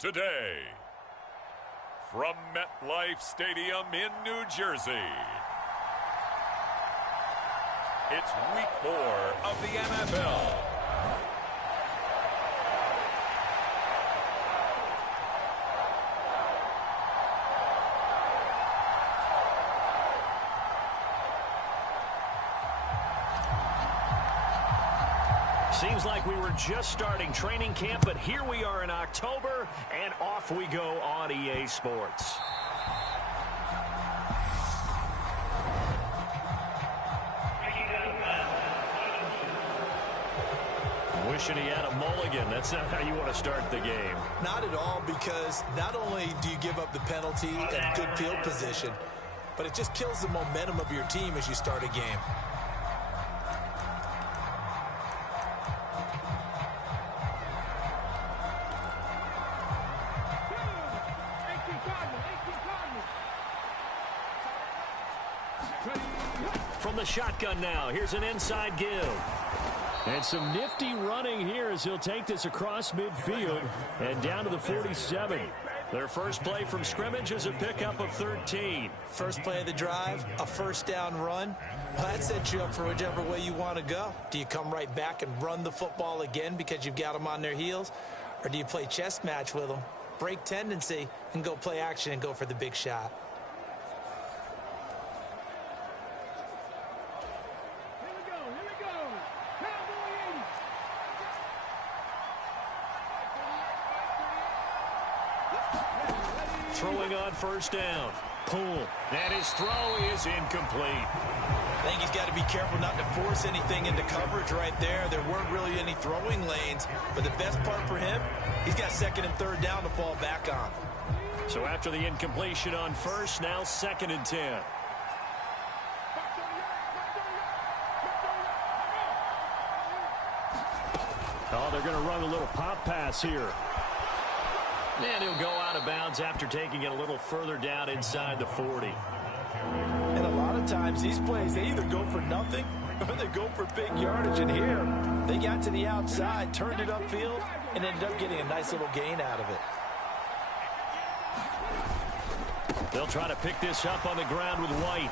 Today, from MetLife Stadium in New Jersey, it's Week 4 of the NFL. Seems like we were just starting training camp, but here we are in October, and off we go on EA Sports. Wishing he had a mulligan. That's not how you want to start the game. Not at all, because not only do you give up the penalty and good field position, but it just kills the momentum of your team as you start a game. From the shotgun now, here's an inside give. And some nifty running here as he'll take this across midfield and down to the 47. Their first play from scrimmage is a pickup of 13. First play of the drive, a first down run. Well, that sets you up for whichever way you want to go. Do you come right back and run the football again because you've got them on their heels? Or do you play chess match with them, break tendency, and go play action and go for the big shot? Throwing on first down. Pull. And his throw is incomplete. I think he's got to be careful not to force anything into coverage right there. There weren't really any throwing lanes. But the best part for him, he's got second and third down to fall back on. So after the incompletion on first, now 2nd and 10. Oh, they're going to run a little pop pass here. And he'll go out of bounds after taking it a little further down inside the 40. And a lot of times these plays, they either go for nothing or they go for big yardage. And here, they got to the outside, turned it upfield, and ended up getting a nice little gain out of it. They'll try to pick this up on the ground with White.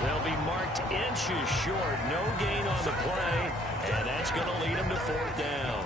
They'll be marked inches short. No gain on the play, and that's going to lead them to 4th down.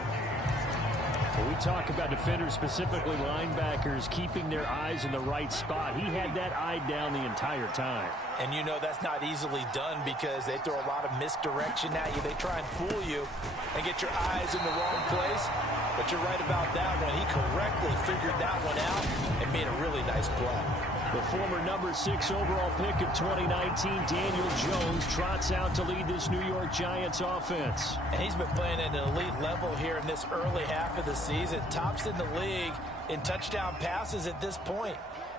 When we talk about defenders, specifically linebackers, keeping their eyes in the right spot, he had that eye down the entire time. And you know that's not easily done because they throw a lot of misdirection at you. They try and fool you and get your eyes in the wrong place. But you're right about that one. He correctly figured that one out and made a really nice play. The former number 6 overall pick of 2019, Daniel Jones, trots out to lead this New York Giants offense. And he's been playing at an elite level here in this early half of the season. Tops in the league in touchdown passes at this point.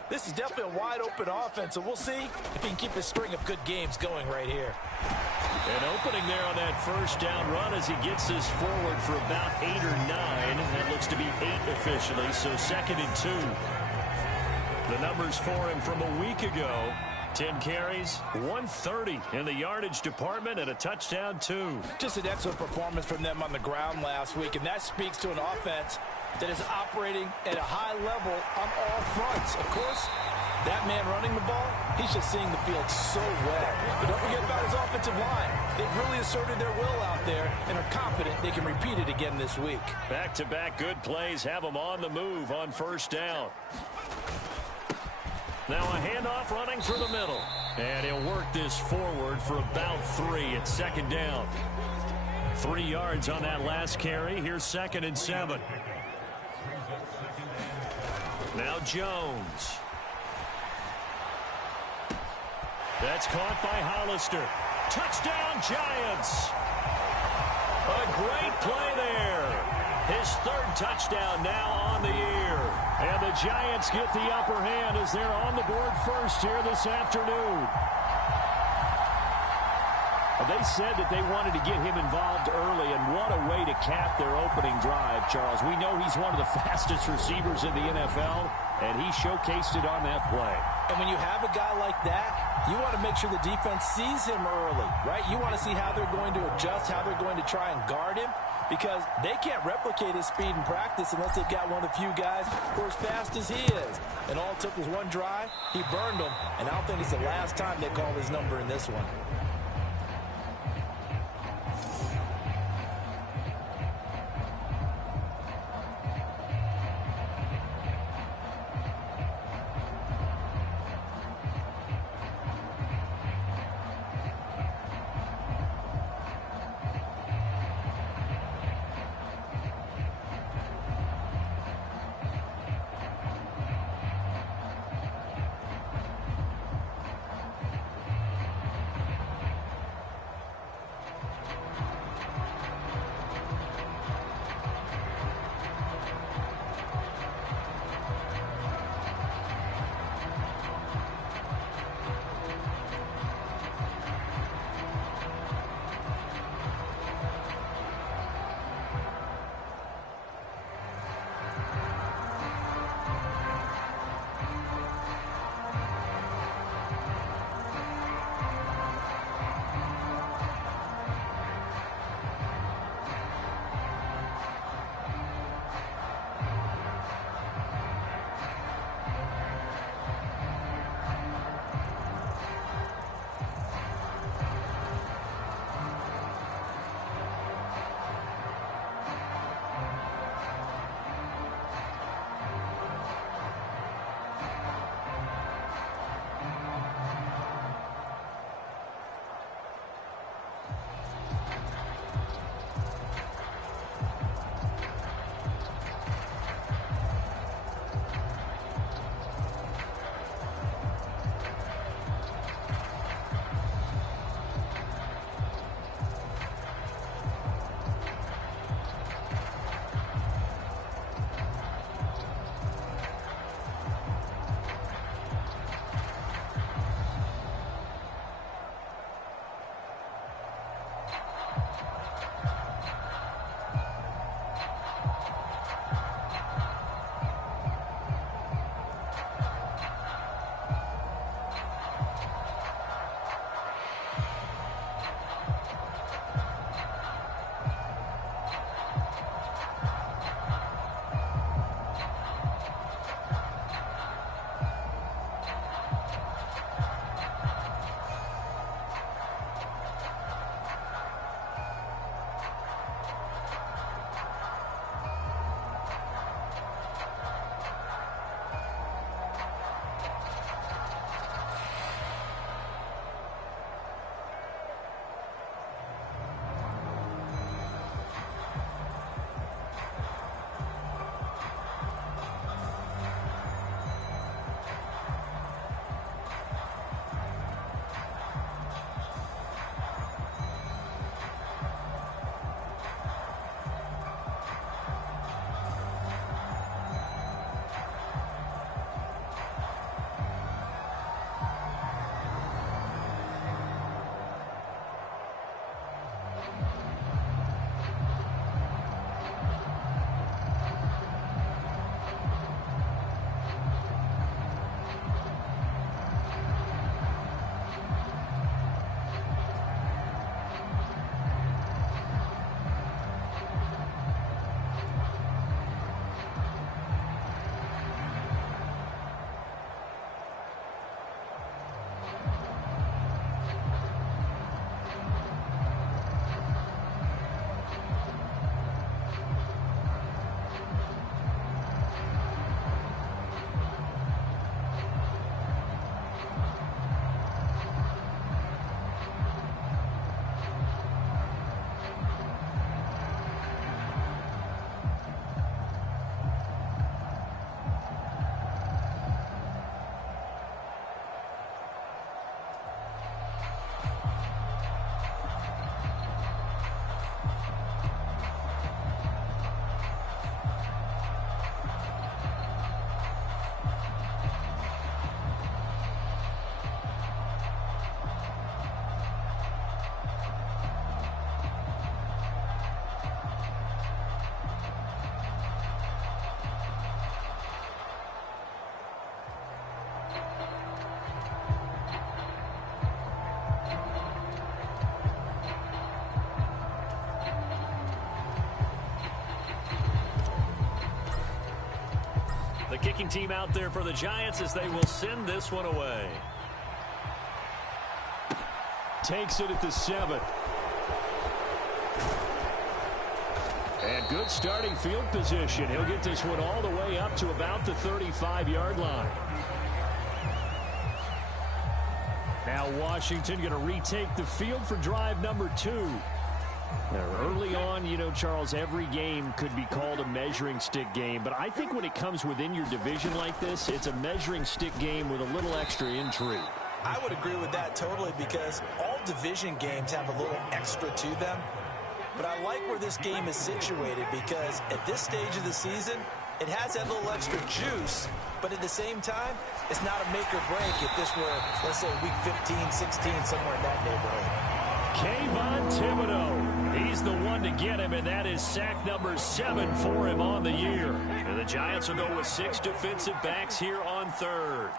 This is definitely a wide-open offense, so we'll see if he can keep a string of good games going right here. An opening there on that first down run as he gets this forward for about 8 or 9. That looks to be 8 officially, so 2nd and 2. The numbers for him from a week ago: 10 carries, 130 in the yardage department, and a touchdown, 2. Just an excellent performance from them on the ground last week, and that speaks to an offense that is operating at a high level on all fronts. Of course, that man running the ball, he's just seeing the field so well. But don't forget about his offensive line. They've really asserted their will out there and are confident they can repeat it again this week. Back-to-back good plays have them on the move on first down. Now a handoff running through the middle. And he'll work this forward for about 3 at 2nd down. 3 yards on that last carry. Here's 2nd and 7. Now Jones. That's caught by Hollister. Touchdown, Giants. A great play there. His 3rd touchdown now on the year. And the Giants get the upper hand as they're on the board first here this afternoon. They said that they wanted to get him involved early, and what a way to cap their opening drive, Charles. We know he's one of the fastest receivers in the NFL, and he showcased it on that play. And when you have a guy like that, you want to make sure the defense sees him early, right? You want to see how they're going to adjust, how they're going to try and guard him, because they can't replicate his speed in practice unless they've got one of the few guys who are as fast as he is. And all it took was one drive. He burned them, and I don't think it's the last time they call his number in this one. kicking team out there for the Giants as they will send this one away. Takes it at the 7. And good starting field position. He'll get this one all the way up to about the 35-yard line. Now Washington going to retake the field for drive number 2. Now, early on, you know, Charles, every game could be called a measuring stick game. But I think when it comes within your division like this, it's a measuring stick game with a little extra intrigue. I would agree with that totally because all division games have a little extra to them. But I like where this game is situated because at this stage of the season, it has that little extra juice. But at the same time, it's not a make or break if this were, let's say, week 15, 16, somewhere in that neighborhood. Kayvon Thibodeaux. He's the one to get him, and that is sack number 7 for him on the year. And the Giants will go with 6 defensive backs here on third.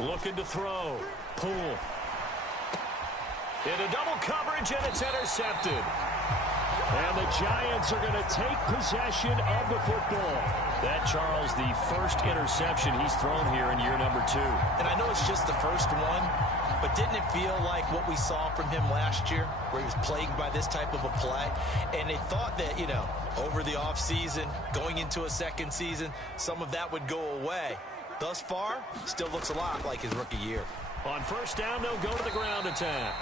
Looking to throw. Poole. Into double coverage, and it's intercepted. And the Giants are going to take possession of the football. That, Charles, the first interception he's thrown here in year number 2. And I know it's just the first one, but didn't it feel like what we saw from him last year, where he was plagued by this type of a play? And they thought that, you know, over the offseason, going into a second season, some of that would go away. Thus far, still looks a lot like his rookie year. On first down, they'll go to the ground attack.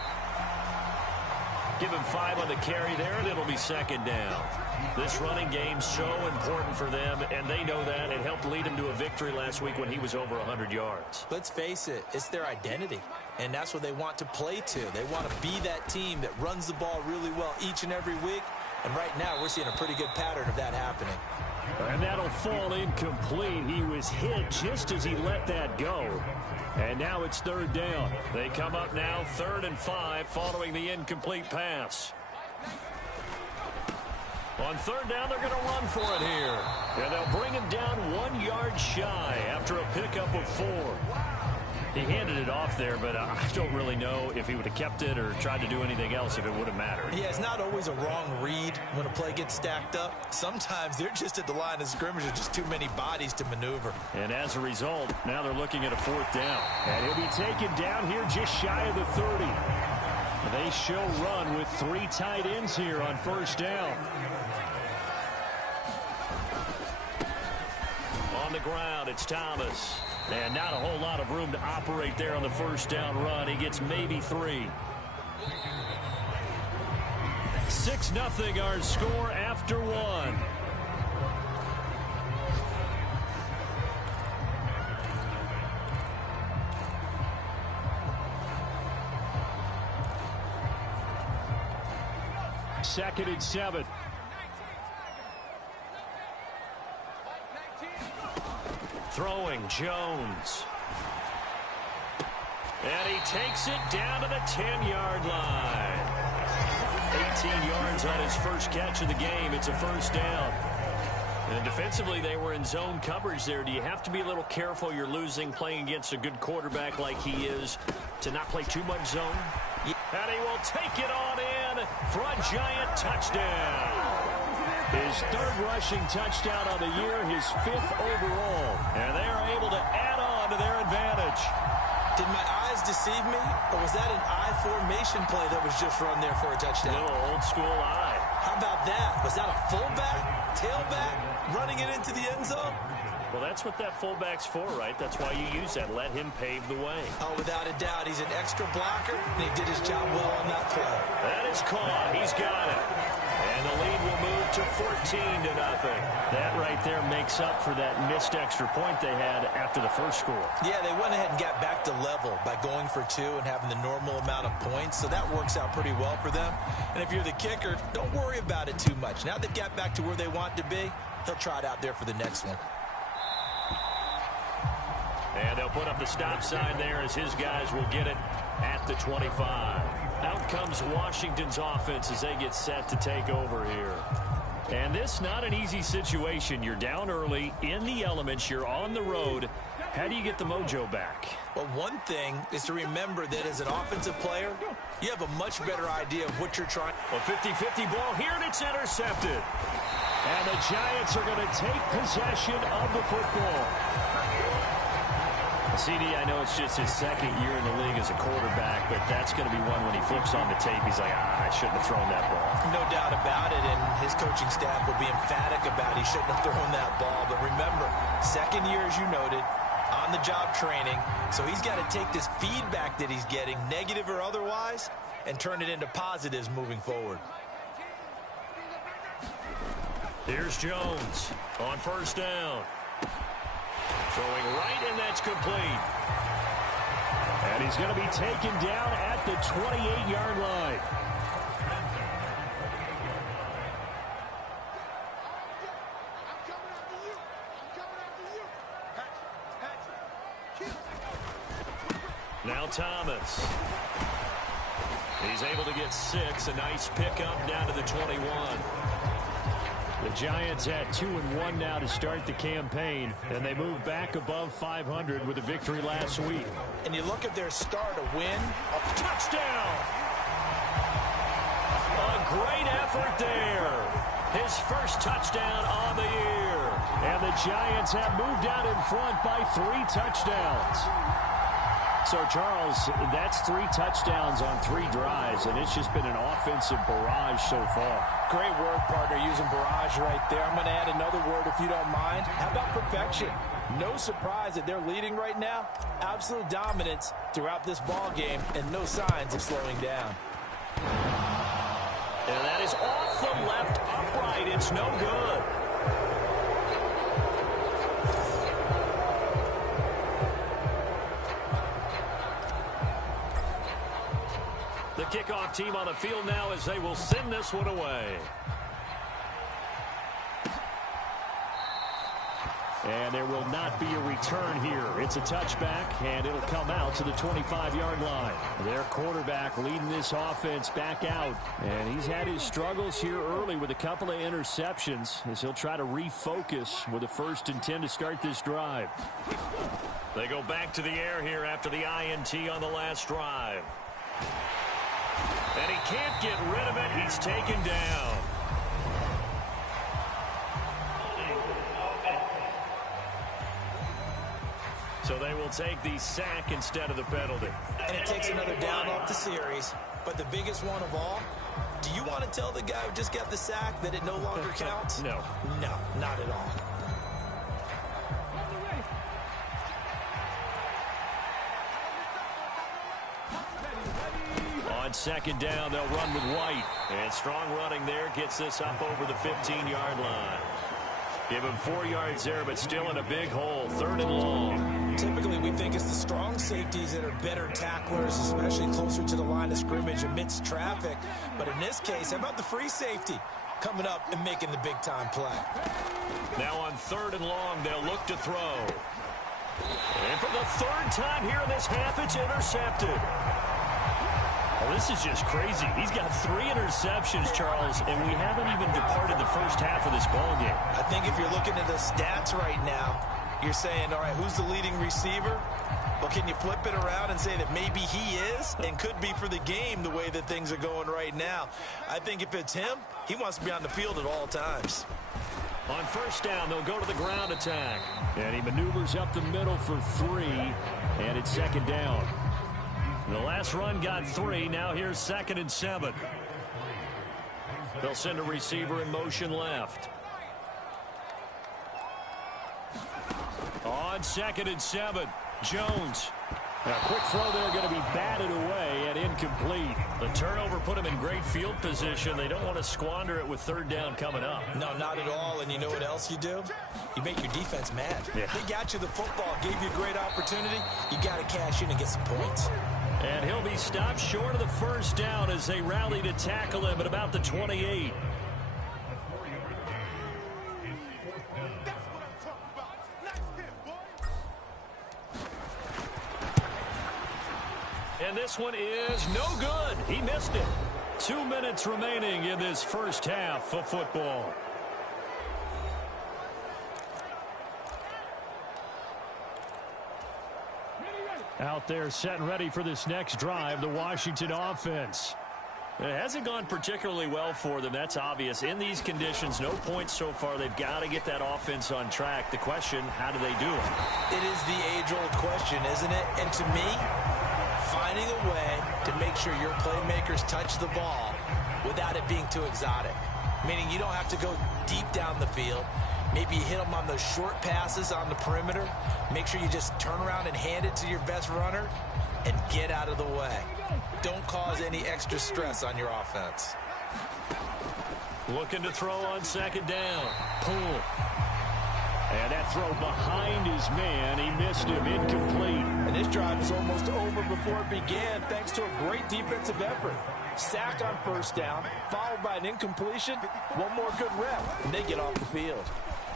Give him 5 on the carry there, and it'll be second down. This running game's so important for them, and they know that. It helped lead him to a victory last week when he was over 100 yards. Let's face it, it's their identity, and that's what they want to play to. They want to be that team that runs the ball really well each and every week, and right now we're seeing a pretty good pattern of that happening. And that'll fall incomplete. He was hit just as he let that go. And now it's third down. They come up now 3rd and 5 following the incomplete pass. On third down, they're going to run for it here. And they'll bring him down 1 yard shy after a pickup of 4. He handed it off there, but I don't really know if he would have kept it or tried to do anything else if it would have mattered. Yeah, it's not always a wrong read when a play gets stacked up. Sometimes they're just at the line of scrimmage with just too many bodies to maneuver. And as a result, now they're looking at a 4th down. And he'll be taken down here just shy of the 30. They show run with 3 tight ends here on first down. On the ground, it's Thomas. And not a whole lot of room to operate there on the first down run. He gets maybe 3. 6-0 our score after 1. Second and 7. Throwing Jones. And he takes it down to the 10-yard line. 18 yards on his first catch of the game. It's a first down. And defensively, they were in zone coverage there. Do you have to be a little careful you're losing playing against a good quarterback like he is to not play too much zone? Yeah. And he will take it on in for a Giant touchdown. His 3rd rushing touchdown on the year, his 5th overall. And they are able to add on to their advantage. Did my eyes deceive me, or was that an I formation play that was just run there for a touchdown? A little old school eye. How about that? Was that a fullback, tailback, running it into the end zone? Well, that's what that fullback's for, right? That's why you use that. Let him pave the way. Oh, without a doubt. He's an extra blocker, and he did his job well on that play. That is caught. He's got it. And the lead will move to 14-0. That right there makes up for that missed extra point they had after the first score. Yeah, they went ahead and got back to level by going for 2 and having the normal amount of points, so that works out pretty well for them. And if you're the kicker, don't worry about it too much. Now they've got back to where they want to be, they'll try it out there for the next one. And they'll put up the stop sign there as his guys will get it at the 25. Out comes Washington's offense as they get set to take over here. And this not an easy situation. You're down early in the elements. You're on the road. How do you get the mojo back? Well, one thing is to remember that as an offensive player, you have a much better idea of what you're trying. A 50-50 ball here, and it's intercepted. And the Giants are going to take possession of the football. CD, I know it's just his second year in the league as a quarterback, but that's going to be one when he flips on the tape. He's like, I shouldn't have thrown that ball. No doubt about it, and his coaching staff will be emphatic about he shouldn't have thrown that ball. But remember, second year, as you noted, on-the-job training, so he's got to take this feedback that he's getting, negative or otherwise, and turn it into positives moving forward. Here's Jones on first down. Throwing right, and that's complete. And he's going to be taken down at the 28-yard line. Now Thomas. He's able to get 6. A nice pickup down to the 21. The Giants at 2-1 now to start the campaign, and they move back above 500 with a victory last week. And you look at their start, a win, a touchdown. A great effort there. His first touchdown on the year. And the Giants have moved out in front by 3 touchdowns. So, Charles, that's 3 touchdowns on 3 drives, and it's just been an offensive barrage so far. Great word, partner, using barrage right there. I'm going to add another word if you don't mind. How about perfection? No surprise that they're leading right now. Absolute dominance throughout this ball game, and no signs of slowing down. And that is off the left upright. It's no good. The kickoff team on the field now as they will send this one away. And there will not be a return here. It's a touchback, and it'll come out to the 25-yard line. Their quarterback leading this offense back out. And he's had his struggles here early with a couple of interceptions as he'll try to refocus with a 1st and 10 to start this drive. They go back to the air here after the INT on the last drive. And he can't get rid of it. He's taken down. So they will take the sack instead of the penalty. And it takes another down off the series. But the biggest one of all, do you want to tell the guy who just got the sack that it no longer counts? No. No, not at all. On second down, they'll run with White. And strong running there gets this up over the 15-yard line. Give him 4 yards there, but still in a big hole. 3rd and long. Typically, we think it's the strong safeties that are better tacklers, especially closer to the line of scrimmage amidst traffic. But in this case, how about the free safety coming up and making the big-time play? Now on 3rd and long, they'll look to throw. And for the 3rd time here in this half, it's intercepted. Well, this is just crazy. He's got 3 interceptions, Charles, and we haven't even departed the first half of this ballgame. I think if you're looking at the stats right now, you're saying, all right, who's the leading receiver? Well, can you flip it around and say that maybe he is and could be for the game the way that things are going right now? I think if it's him, he wants to be on the field at all times. On first down, they'll go to the ground attack. And he maneuvers up the middle for 3, and it's 2nd down. The last run got 3. Now here's 2nd and 7. They'll send a receiver in motion left. On 2nd and 7, Jones. A quick throw there going to be batted away and incomplete. The turnover put him in great field position. They don't want to squander it with 3rd down coming up. No, not at all. And you know what else you do? You make your defense mad. Yeah. They got you the football, gave you a great opportunity. You got to cash in and get some points. And he'll be stopped short of the 1st down as they rally to tackle him at about the 28. And this one is no good. He missed it. 2 minutes remaining in this first half of football. Out there set and ready for this next drive, the Washington offense. It hasn't gone particularly well for them. That's obvious. In these conditions, no points so far. They've got to get that offense on track. The question, how do they do it? It is the age-old question, isn't it? And to me, finding a way to make sure your playmakers touch the ball without it being too exotic. Meaning you don't have to go deep down the field. Maybe you hit them on those short passes on the perimeter. Make sure you just turn around and hand it to your best runner and get out of the way. Don't cause any extra stress on your offense. Looking to throw on second down. Pull. And that throw behind his man. He missed him. Incomplete. And this drive is almost over before it began thanks to a great defensive effort. Sack on first down, followed by an incompletion. One more good rep, and they get off the field.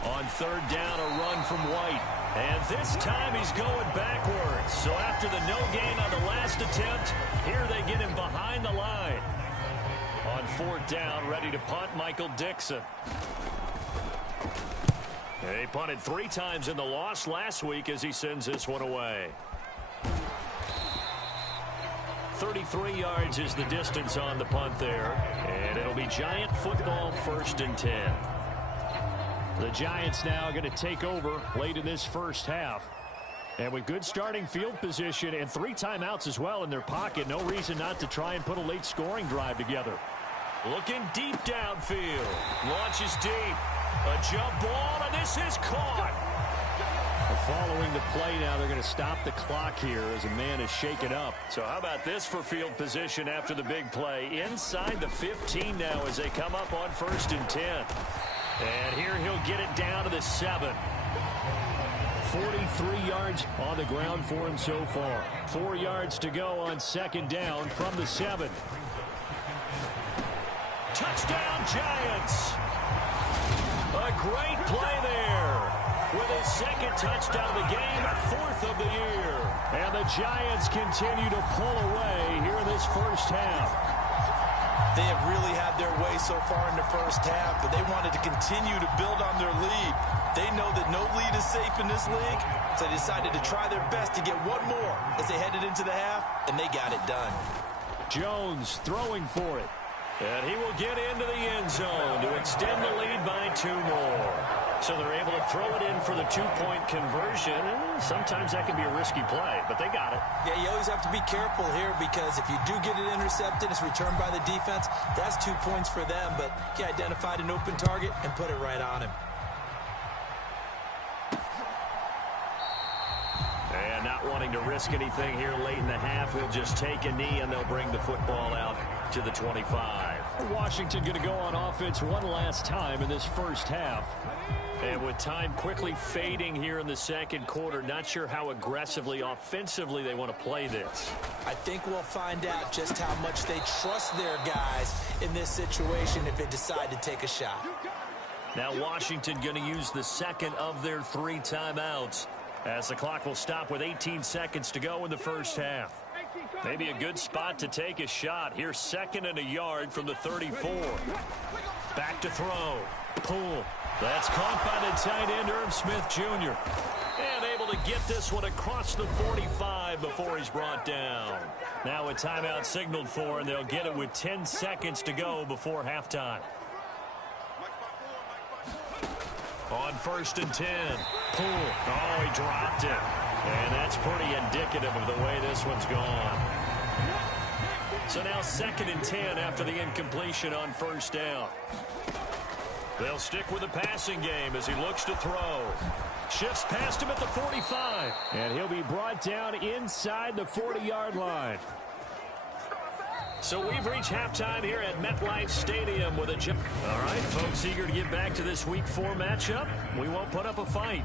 On third down, a run from White. And this time he's going backwards. So after the no gain on the last attempt, here they get him behind the line. On fourth down, ready to punt, Michael Dixon. They punted 3 times in the loss last week as he sends this one away. 33 yards is the distance on the punt there. And it'll be Giant football, 1st and 10. The Giants now going to take over late in this first half. And with good starting field position and 3 timeouts as well in their pocket, no reason not to try and put a late scoring drive together. Looking deep downfield. Launches deep. A jump ball, and this is caught. Following the play now, they're going to stop the clock here as a man is shaken up. So how about this for field position after the big play? Inside the 15 now as they come up on 1st and 10. And here he'll get it down to the 7. 43 yards on the ground for him so far. 4 yards to go on second down from the 7. Touchdown, Giants! A great play there. With his 2nd touchdown of the game, 4th of the year. And the Giants continue to pull away here in this first half. They have really had their way so far in the first half, but they wanted to continue to build on their lead. They know that no lead is safe in this league, so they decided to try their best to get one more as they headed into the half, and they got it done. Jones throwing for it. And he will get into the end zone to extend the lead by 2 more. So they're able to throw it in for the 2-point conversion. Sometimes that can be a risky play, but they got it. Yeah, you always have to be careful here because if you do get it intercepted, it's returned by the defense. That's 2 points for them, but he identified an open target and put it right on him. And not wanting to risk anything here late in the half, he'll just take a knee and they'll bring the football out to the 25. Washington going to go on offense one last time in this first half. And with time quickly fading here in the second quarter, not sure how aggressively, offensively they want to play this. I think we'll find out just how much they trust their guys in this situation if they decide to take a shot. Now Washington going to use the 2nd of their 3 timeouts as the clock will stop with 18 seconds to go in the first half. Maybe a good spot to take a shot. Here's 2nd and a yard from the 34. Back to throw. Pull. That's caught by the tight end, Irv Smith Jr. And able to get this one across the 45 before he's brought down. Now a timeout signaled for, and they'll get it with 10 seconds to go before halftime. On 1st and 10. Pull. Oh, he dropped it. And that's pretty indicative of the way this one's gone. So now 2nd and 10 after the incompletion on 1st down. They'll stick with the passing game as he looks to throw. Shifts past him at the 45. And he'll be brought down inside the 40-yard line. So we've reached halftime here at MetLife Stadium with a jump. All right, folks, eager to get back to this Week 4 matchup. We won't put up a fight.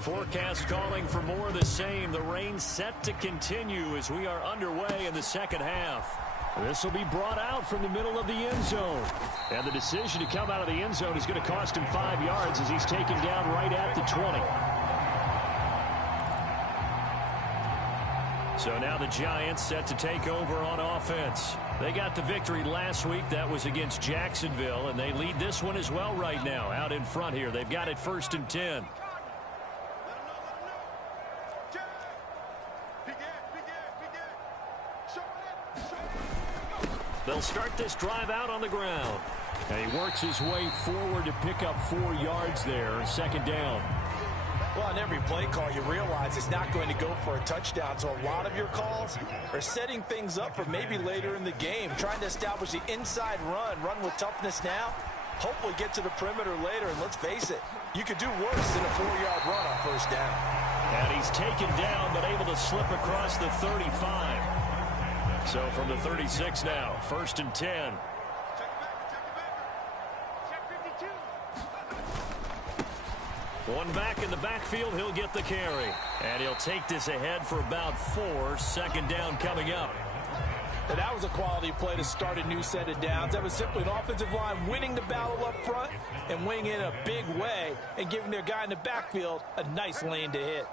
Forecast calling for more of the same. The rain set to continue as we are underway in the second half. This will be brought out from the middle of the end zone. And the decision to come out of the end zone is going to cost him 5 yards as he's taken down right at the 20. So now the Giants set to take over on offense. They got the victory last week. That was against Jacksonville, and they lead this one as well right now out in front here. They've got it 1st and 10. They'll start this drive out on the ground. And he works his way forward to pick up 4 yards there. Second down. Well, on every play call, you realize it's not going to go for a touchdown. So a lot of your calls are setting things up for maybe later in the game, trying to establish the inside run with toughness now, hopefully get to the perimeter later. And let's face it, you could do worse than a 4-yard run on first down. And he's taken down, but able to slip across the 35. So from the 36 now, 1st and 10. One back in the backfield, he'll get the carry. And he'll take this ahead for about 4. Second down coming up. And that was a quality play to start a new set of downs. That was simply an offensive line winning the battle up front and winning in a big way and giving their guy in the backfield a nice lane to hit.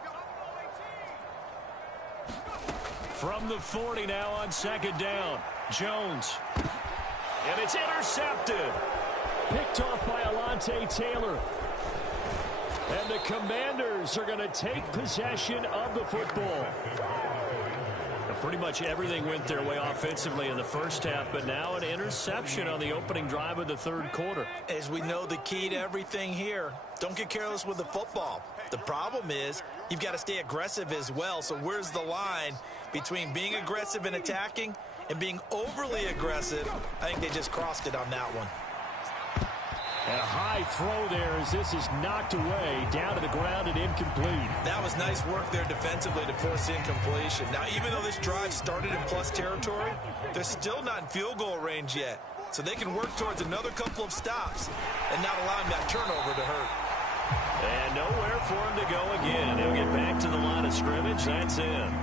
From the 40 now on second down, Jones. And it's intercepted. Picked off by Alontae Taylor. And the Commanders are going to take possession of the football. Pretty much everything went their way offensively in the first half, but now an interception on the opening drive of the third quarter. As we know, the key to everything here, don't get careless with the football. The problem is you've got to stay aggressive as well. So where's the line between being aggressive and attacking and being overly aggressive? I think they just crossed it on that one. And a high throw there as this is knocked away, down to the ground and incomplete. That was nice work there defensively to force incompletion. Now, even though this drive started in plus territory, they're still not in field goal range yet. So they can work towards another couple of stops and not allowing that turnover to hurt. And nowhere for him to go again. He'll get back to the line of scrimmage. That's in.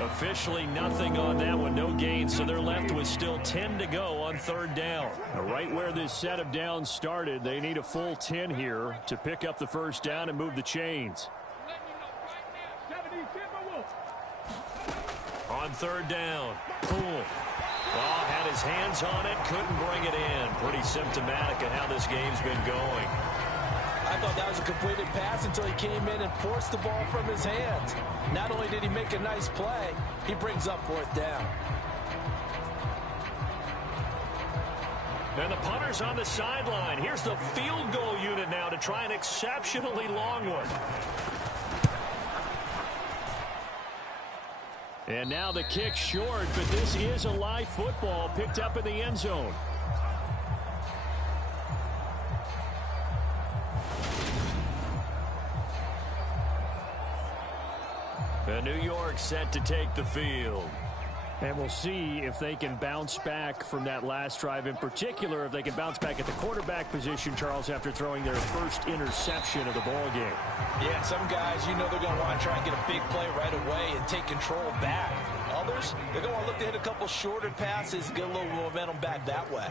Officially nothing on that one, no gain, so they're left with still 10 to go on third down. Right where this set of downs started, they need a full 10 here to pick up the first down and move the chains. On third down, Poole. Well, had his hands on it, couldn't bring it in. Pretty symptomatic of how this game's been going. I thought that was a completed pass until he came in and forced the ball from his hands. Not only did he make a nice play, he brings up fourth down. And the punter's on the sideline. Here's the field goal unit now to try an exceptionally long one. And now the kick short, but this is a live football picked up in the end zone. And New York set to take the field. And we'll see if they can bounce back from that last drive. In particular, if they can bounce back at the quarterback position, Charles, after throwing their first interception of the ball game. Yeah, some guys, you know they're going to want to try and get a big play right away and take control back. Others, they're going to want to look to hit a couple shorter passes, get a little momentum back that way.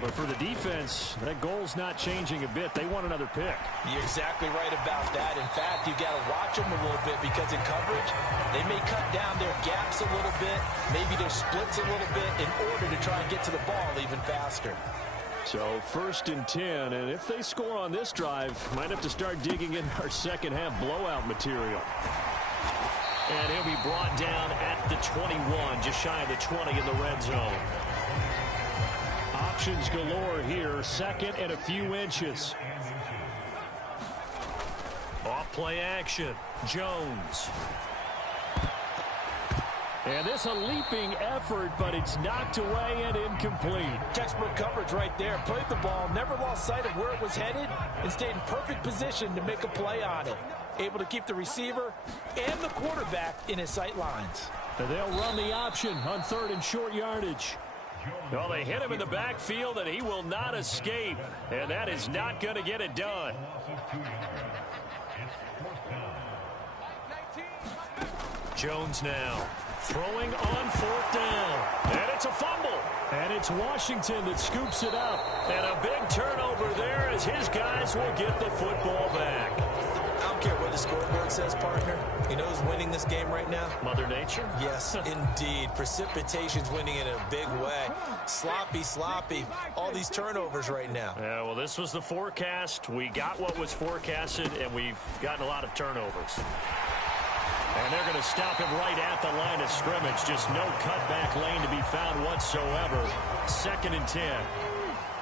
But for the defense, that goal's not changing a bit. They want another pick. You're exactly right about that. In fact, you've got to watch them a little bit because in coverage, they may cut down their gaps a little bit, maybe their splits a little bit in order to try and get to the ball even faster. So 1st and 10, and if they score on this drive, might have to start digging in our second half blowout material. And he'll be brought down at the 21, just shy of the 20 in the red zone. Options galore here, second and a few inches. Off play action, Jones. And this a leaping effort, but it's knocked away and incomplete. Textbook coverage right there. Played the ball, never lost sight of where it was headed, and stayed in perfect position to make a play on it. Able to keep the receiver and the quarterback in his sight lines. And they'll run the option on 3rd and short yardage. Well, they hit him in the backfield, and he will not escape. And that is not going to get it done. Jones now throwing on 4th down. And it's a fumble. And it's Washington that scoops it up. And a big turnover there as his guys will get the football back. I don't care what the scoreboard says, partner. You know who's winning this game right now? Mother Nature? Yes, indeed. Precipitation's winning in a big way. Sloppy. All these turnovers right now. Yeah, well, this was the forecast. We got what was forecasted, and we've gotten a lot of turnovers. And they're going to stop him right at the line of scrimmage. Just no cutback lane to be found whatsoever. 2nd and 10.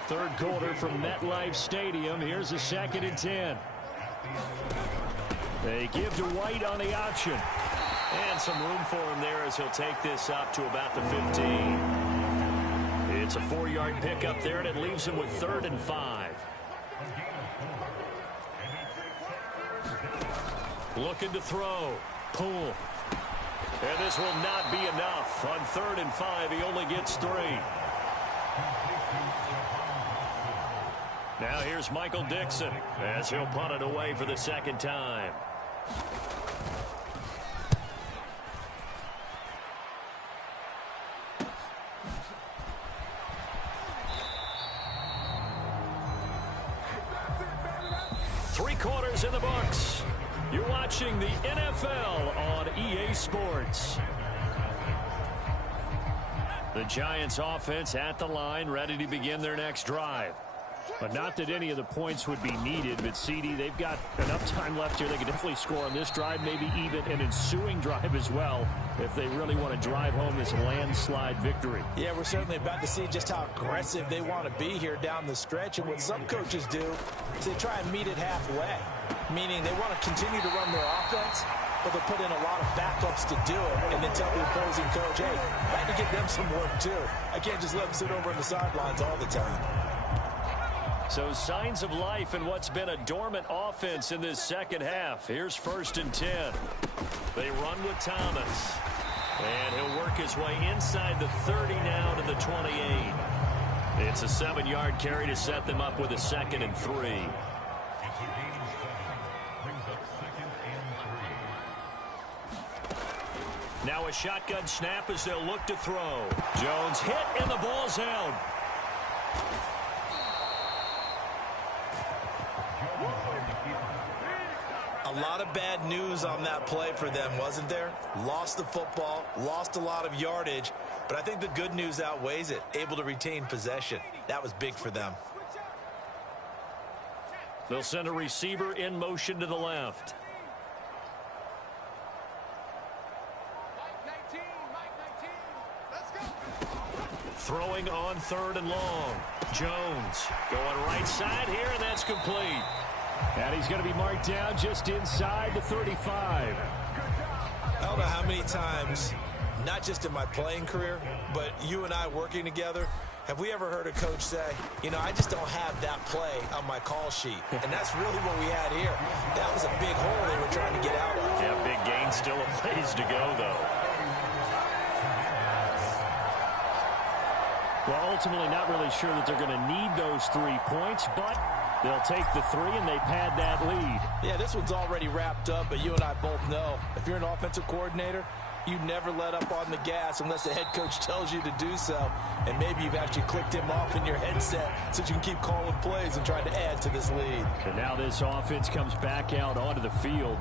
Third quarter from MetLife Stadium. Here's a 2nd and 10. They give to White on the option. And some room for him there as he'll take this up to about the 15. It's a 4-yard pickup there, and it leaves him with 3rd and 5. Looking to throw. Poole. And this will not be enough. On 3rd and 5, he only gets 3. Now here's Michael Dixon as he'll punt it away for the 2nd time. Three quarters in the books. You're watching the NFL on EA Sports. The Giants offense at the line, ready to begin their next drive. But not that any of the points would be needed, but CD, they've got enough time left here. They can definitely score on this drive, maybe even an ensuing drive as well, if they really want to drive home this landslide victory. Yeah, we're certainly about to see just how aggressive they want to be here down the stretch. And what some coaches do is they try and meet it halfway, meaning they want to continue to run their offense, but they'll put in a lot of backups to do it and then tell the opposing coach, hey, I had to get them some work too. I can't just let them sit over on the sidelines all the time. So signs of life in what's been a dormant offense in this 2nd half. Here's 1st and 10. They run with Thomas. And he'll work his way inside the 30 now to the 28. It's a 7-yard carry to set them up with a 2nd and 3. Now a shotgun snap as they'll look to throw. Jones hit and the ball's held. A lot of bad news on that play for them, wasn't there? Lost the football, lost a lot of yardage, but I think the good news outweighs it. Able to retain possession. That was big for them. They'll send a receiver in motion to the left. Throwing on 3rd and long. Jones going right side here, and that's complete. And he's going to be marked down just inside the 35. I don't know how many times, not just in my playing career, but you and I working together, have we ever heard a coach say, you know, I just don't have that play on my call sheet. And that's really what we had here. That was a big hole they were trying to get out of. Yeah, big gain, still a ways to go, though. Well, ultimately not really sure that they're going to need those 3 points, but they'll take the 3 and they pad that lead. Yeah, this one's already wrapped up, but you and I both know if you're an offensive coordinator, you never let up on the gas unless the head coach tells you to do so. And maybe you've actually clicked him off in your headset so you can keep calling plays and trying to add to this lead. And now this offense comes back out onto the field.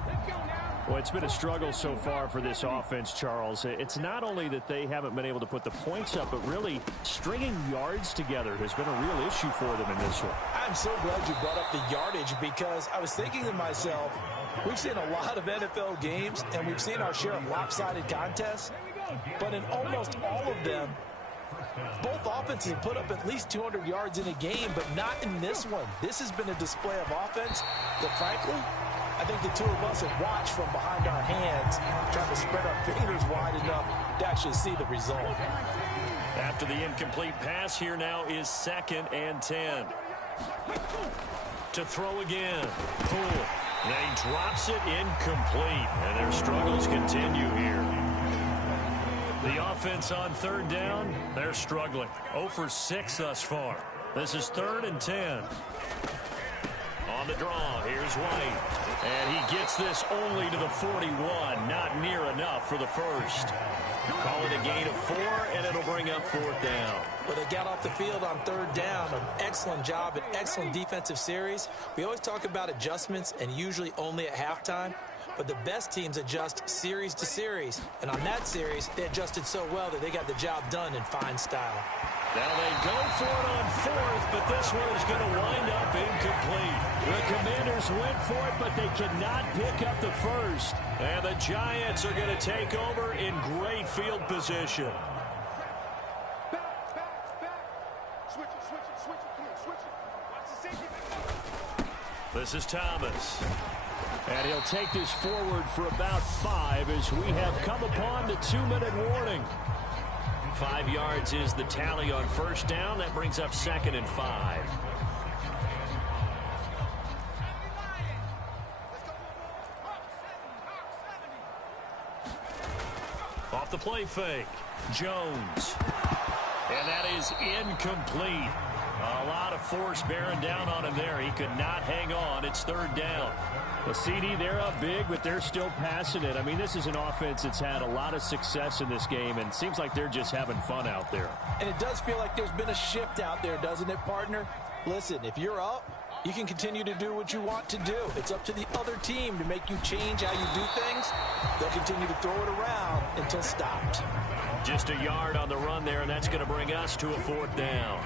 Well, it's been a struggle so far for this offense, Charles. It's not only that they haven't been able to put the points up, but really stringing yards together has been a real issue for them in this one. I'm so glad you brought up the yardage because I was thinking to myself, we've seen a lot of NFL games and we've seen our share of lopsided contests, but in almost all of them, both offenses have put up at least 200 yards in a game, but not in this one. This has been a display of offense that, frankly, I think the two of us have watched from behind our hands, trying to spread our fingers wide enough to actually see the result. After the incomplete pass, here now is 2nd and 10. To throw again. Poole. And he drops it incomplete. And their struggles continue here. The offense on 3rd down, they're struggling. 0 for 6 thus far. This is 3rd and 10. On the draw, here's White. And he gets this only to the 41. Not near enough for the first. Call it a gain of 4, and it'll bring up 4th down. Well, they got off the field on 3rd down. An excellent job, an excellent defensive series. We always talk about adjustments, and usually only at halftime. But the best teams adjust series to series. And on that series, they adjusted so well that they got the job done in fine style. Now they go for it on 4th, but this one is going to wind up incomplete. The Commanders went for it, but they cannot pick up the first. And the Giants are going to take over in great field position. This is Thomas. And he'll take this forward for about 5 as we have come upon the 2-minute warning. 5 yards is the tally on first down. That brings up 2nd and 5. Off the play fake. Jones. And that is incomplete. A lot of force bearing down on him there. He could not hang on. It's 3rd down. The CD, they're up big, but they're still passing it. I mean, this is an offense that's had a lot of success in this game, and it seems like they're just having fun out there. And it does feel like there's been a shift out there, doesn't it, partner? Listen, if you're up, you can continue to do what you want to do. It's up to the other team to make you change how you do things. They'll continue to throw it around until stopped. Just a yard on the run there, and that's going to bring us to a 4th down.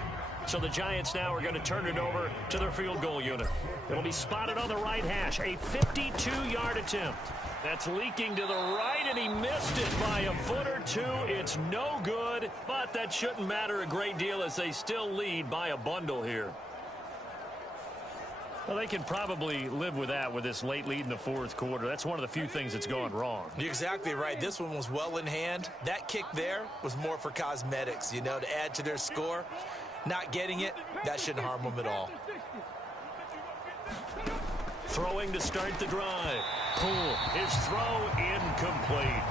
So the Giants now are going to turn it over to their field goal unit. It'll be spotted on the right hash. A 52-yard attempt. That's leaking to the right, and he missed it by a foot or two. It's no good, but that shouldn't matter a great deal as they still lead by a bundle here. Well, they can probably live with that with this late lead in the 4th quarter. That's one of the few things that's gone wrong. You're exactly right. This one was well in hand. That kick there was more for cosmetics, you know, to add to their score. Not getting it, that shouldn't harm them at all. Throwing to start the drive. Poole, his throw incomplete.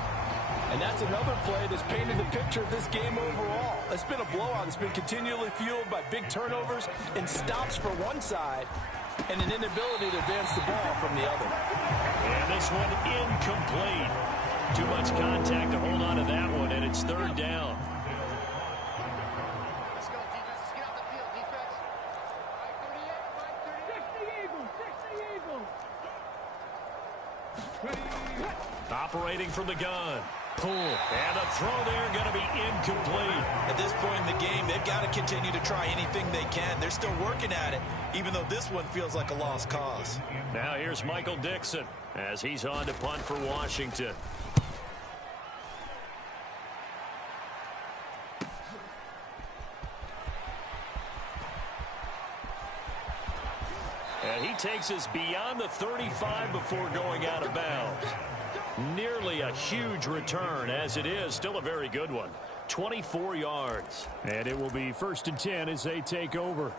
And that's another play that's painted the picture of this game overall. It's been a blowout. It's been continually fueled by big turnovers and stops for one side and an inability to advance the ball from the other. And this one incomplete. Too much contact to hold on to that one, and it's 3rd down. Operating from the gun. Poole. And the throw there going to be incomplete. At this point in the game, they've got to continue to try anything they can. They're still working at it, even though this one feels like a lost cause. Now here's Michael Dixon as he's on to punt for Washington. And he takes us beyond the 35 before going out of bounds. Nearly a huge return, as it is still a very good one. 24 yards. And it will be 1st and 10 as they take over.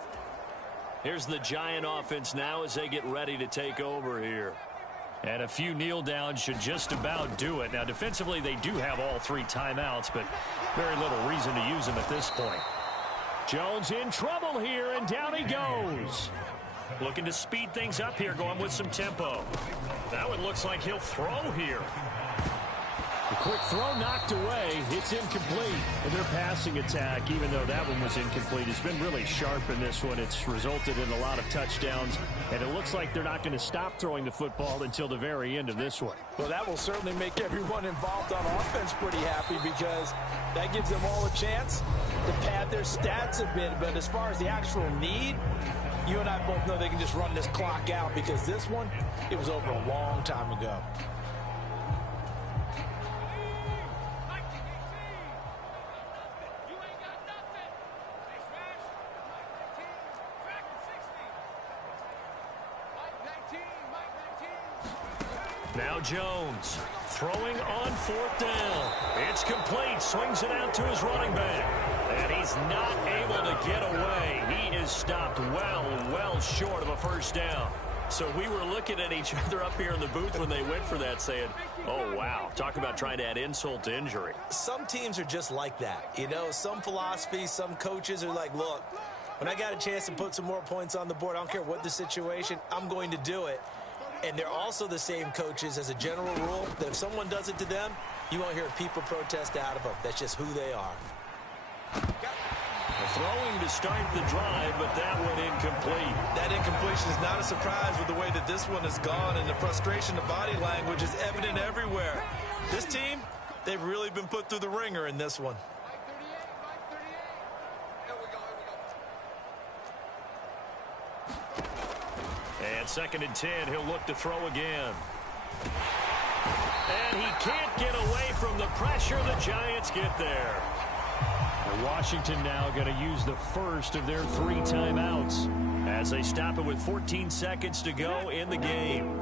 Here's the Giant offense now as they get ready to take over here. And a few kneel downs should just about do it. Now, defensively, they do have all 3 timeouts, but very little reason to use them at this point. Jones in trouble here, and down he goes. Looking to speed things up here, going with some tempo. That one looks like he'll throw here. The quick throw knocked away. It's incomplete. And their passing attack, even though that one was incomplete, has been really sharp in this one. It's resulted in a lot of touchdowns. And it looks like they're not going to stop throwing the football until the very end of this one. Well, that will certainly make everyone involved on offense pretty happy because that gives them all a chance to pad their stats a bit. But as far as the actual need, you and I both know they can just run this clock out because this one, it was over a long time ago. Now Jones throwing on 4th down. It's complete. Swings it out to his running back. And he's not able to get away. He is stopped well short of a 1st down. So we were looking at each other up here in the booth when they went for that saying, oh, wow, talk about trying to add insult to injury. Some teams are just like that. You know, some philosophies, some coaches are like, look, when I got a chance to put some more points on the board, I don't care what the situation, I'm going to do it. And they're also the same coaches as a general rule that if someone does it to them, you won't hear people protest out of them. That's just who they are. Throwing to start the drive, but that one incomplete. That incompletion is not a surprise with the way that this one has gone, and the frustration, the body language is evident everywhere. This team, they've really been put through the ringer in this one. And 2nd and 10, he'll look to throw again. And he can't get away from the pressure. The Giants get there. And Washington now going to use the first of their 3 timeouts as they stop it with 14 seconds to go in the game.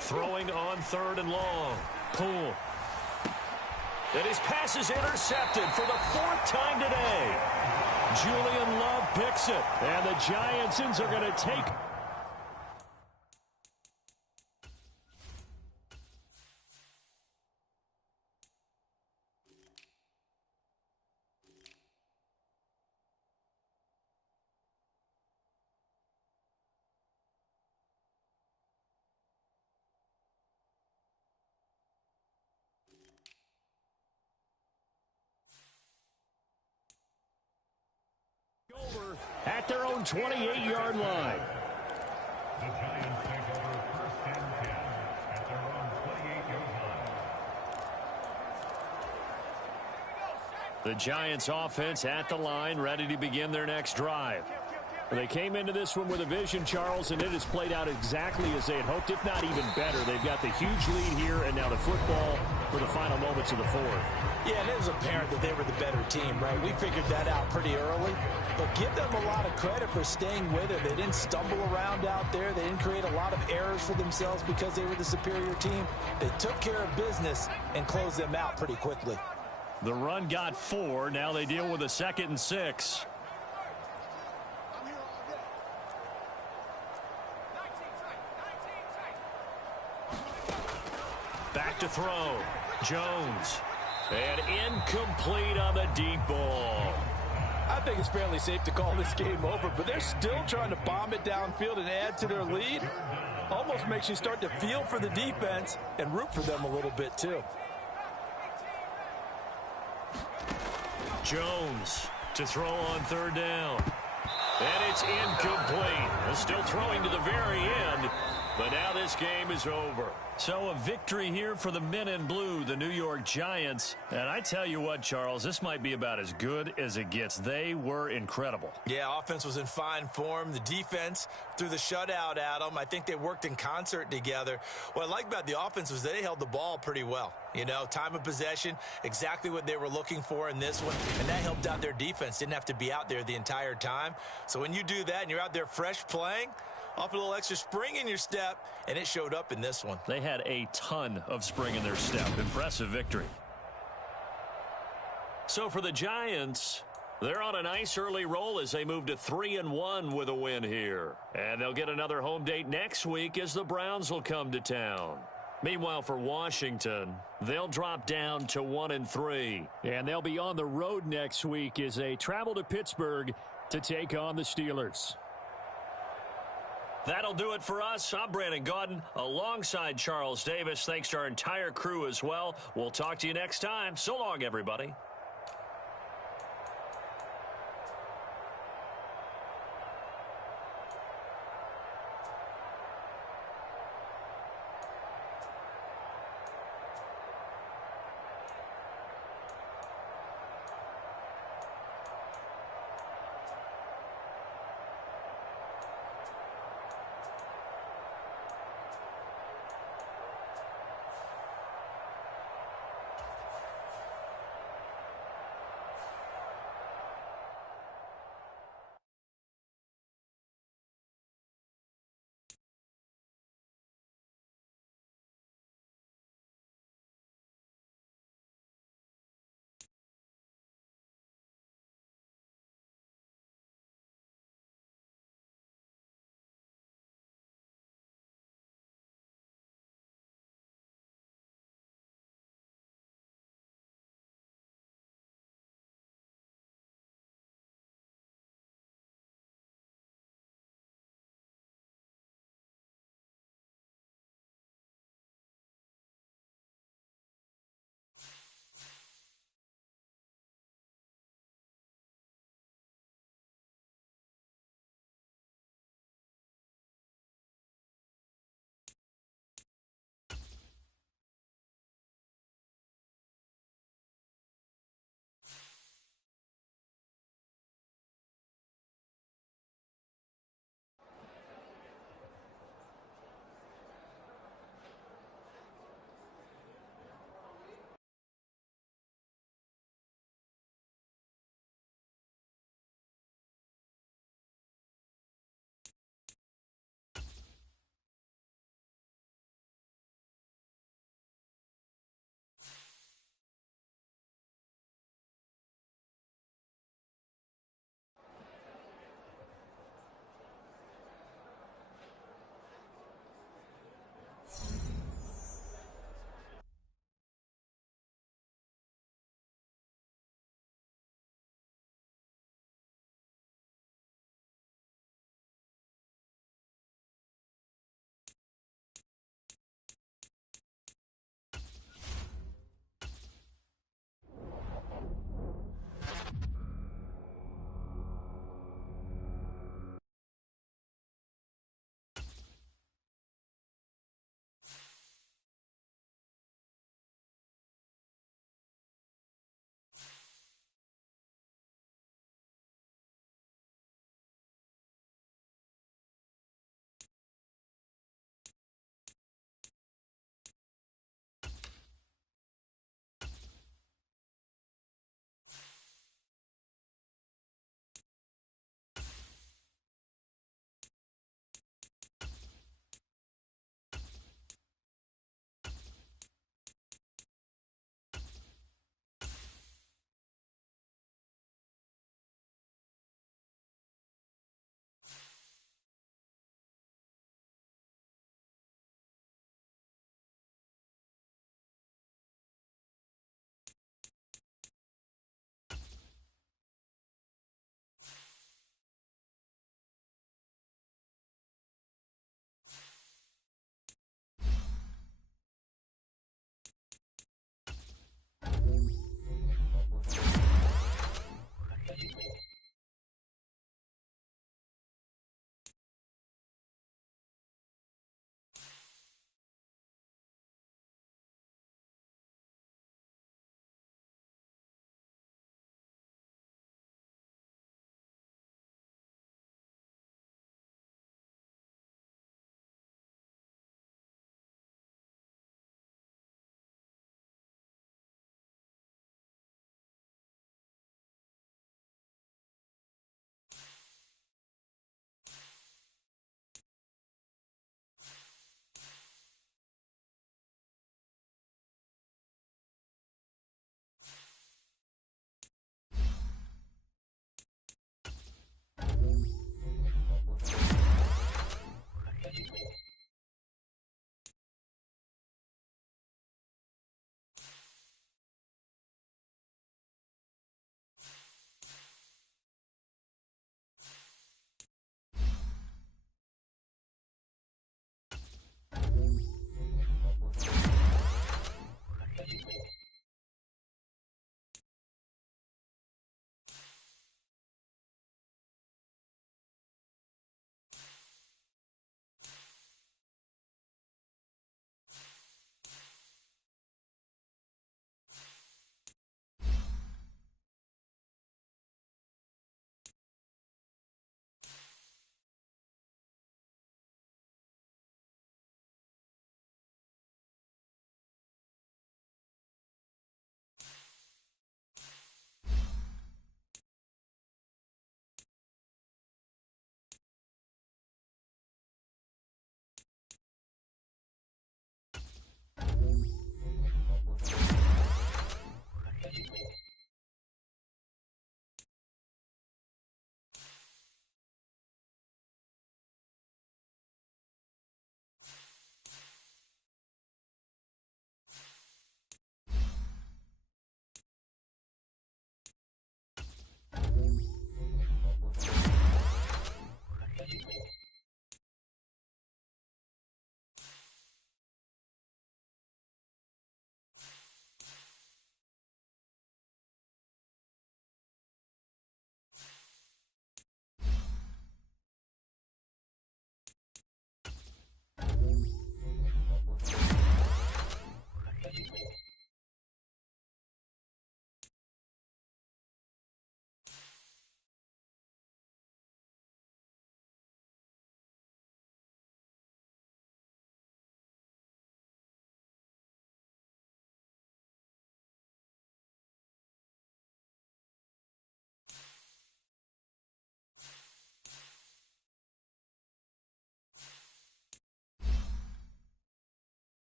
Throwing on 3rd and long. Poole. And his pass is intercepted for the 4th time today. Julian Love picks it. And the Giantsons are going to take... over at their own 28-yard line. The Giants take over 1st and 10 at their own 28-yard line. The Giants offense at the line, ready to begin their next drive. They came into this one with a vision, Charles, and it has played out exactly as they had hoped, if not even better. They've got the huge lead here, and now the football for the final moments of the 4th. Yeah, and it was apparent that they were the better team, right? We figured that out pretty early. But give them a lot of credit for staying with it. They didn't stumble around out there. They didn't create a lot of errors for themselves because they were the superior team. They took care of business and closed them out pretty quickly. The run got 4. Now they deal with a 2nd and 6. Back to throw. Jones. And incomplete on the deep ball. I think it's fairly safe to call this game over, but they're still trying to bomb it downfield and add to their lead. Almost makes you start to feel for the defense and root for them a little bit, too. Jones to throw on 3rd down. And it's incomplete. Still throwing to the very end. But now this game is over. So a victory here for the men in blue, the New York Giants. And I tell you what, Charles, this might be about as good as it gets. They were incredible. Yeah, offense was in fine form. The defense threw the shutout at them. I think they worked in concert together. What I like about the offense was they held the ball pretty well. You know, time of possession, exactly what they were looking for in this one. And that helped out their defense. Didn't have to be out there the entire time. So when you do that and you're out there fresh playing, off a little extra spring in your step, and it showed up in this one. They had a ton of spring in their step. Impressive victory. So for the Giants, they're on a nice early roll as they move to 3-1 with a win here. And they'll get another home date next week as the Browns will come to town. Meanwhile, for Washington, they'll drop down to 1-3. And they'll be on the road next week as they travel to Pittsburgh to take on the Steelers. That'll do it for us. I'm Brandon Gaudin alongside Charles Davis. Thanks to our entire crew as well. We'll talk to you next time. So long, everybody.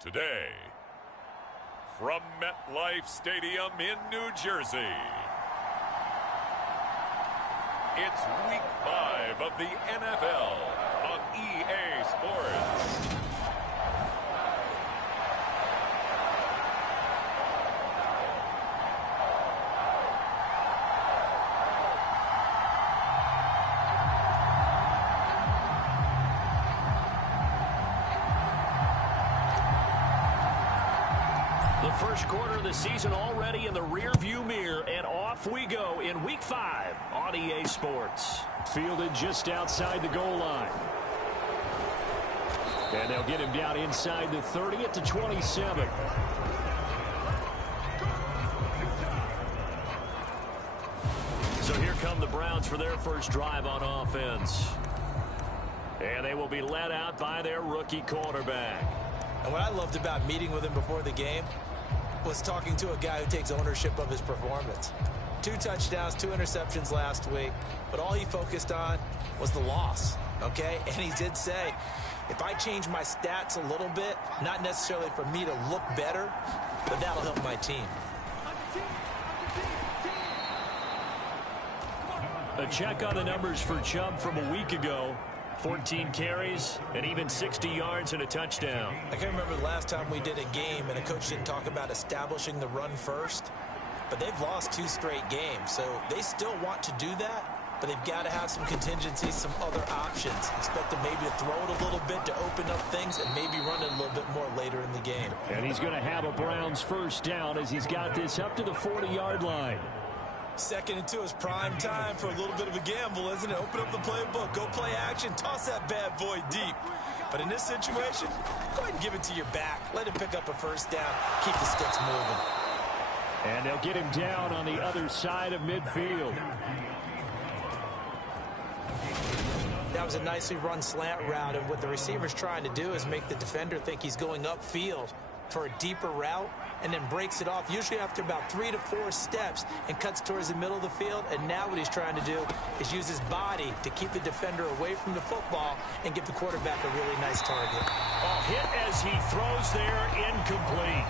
Today, from MetLife Stadium in New Jersey, it's Week 5 of the NFL on EA Sports. The first quarter of the season already in the rearview mirror, and off we go in Week 5 on EA Sports. Fielded just outside the goal line. And they'll get him down inside the 30 at the 27. So here come the Browns for their first drive on offense. And they will be led out by their rookie quarterback. And what I loved about meeting with him before the game was talking to a guy who takes ownership of his performance. 2 touchdowns, 2 interceptions last week, but all he focused on was the loss, okay? And he did say, if I change my stats a little bit, not necessarily for me to look better, but that'll help my team. A check on the numbers for Chubb from a week ago. 14 carries and even 60 yards and a touchdown. I can remember the last time we did a game and a coach didn't talk about establishing the run first, but they've lost 2 straight games, so they still want to do that, but they've got to have some contingencies, some other options. Expect them maybe to throw it a little bit to open up things and maybe run it a little bit more later in the game. And he's going to have a Browns first down as he's got this up to the 40-yard line. 2nd and 2 is prime time for a little bit of a gamble, isn't it? Open up the playbook, go play action, toss that bad boy deep. But in this situation, go ahead and give it to your back. Let him pick up a first down, keep the sticks moving. And they'll get him down on the other side of midfield. That was a nicely run slant route, and what the receiver's trying to do is make the defender think he's going upfield for a deeper route, and then breaks it off, usually after about 3 to 4 steps, and cuts towards the middle of the field. And now what he's trying to do is use his body to keep the defender away from the football and give the quarterback a really nice target. A hit as he throws there, incomplete.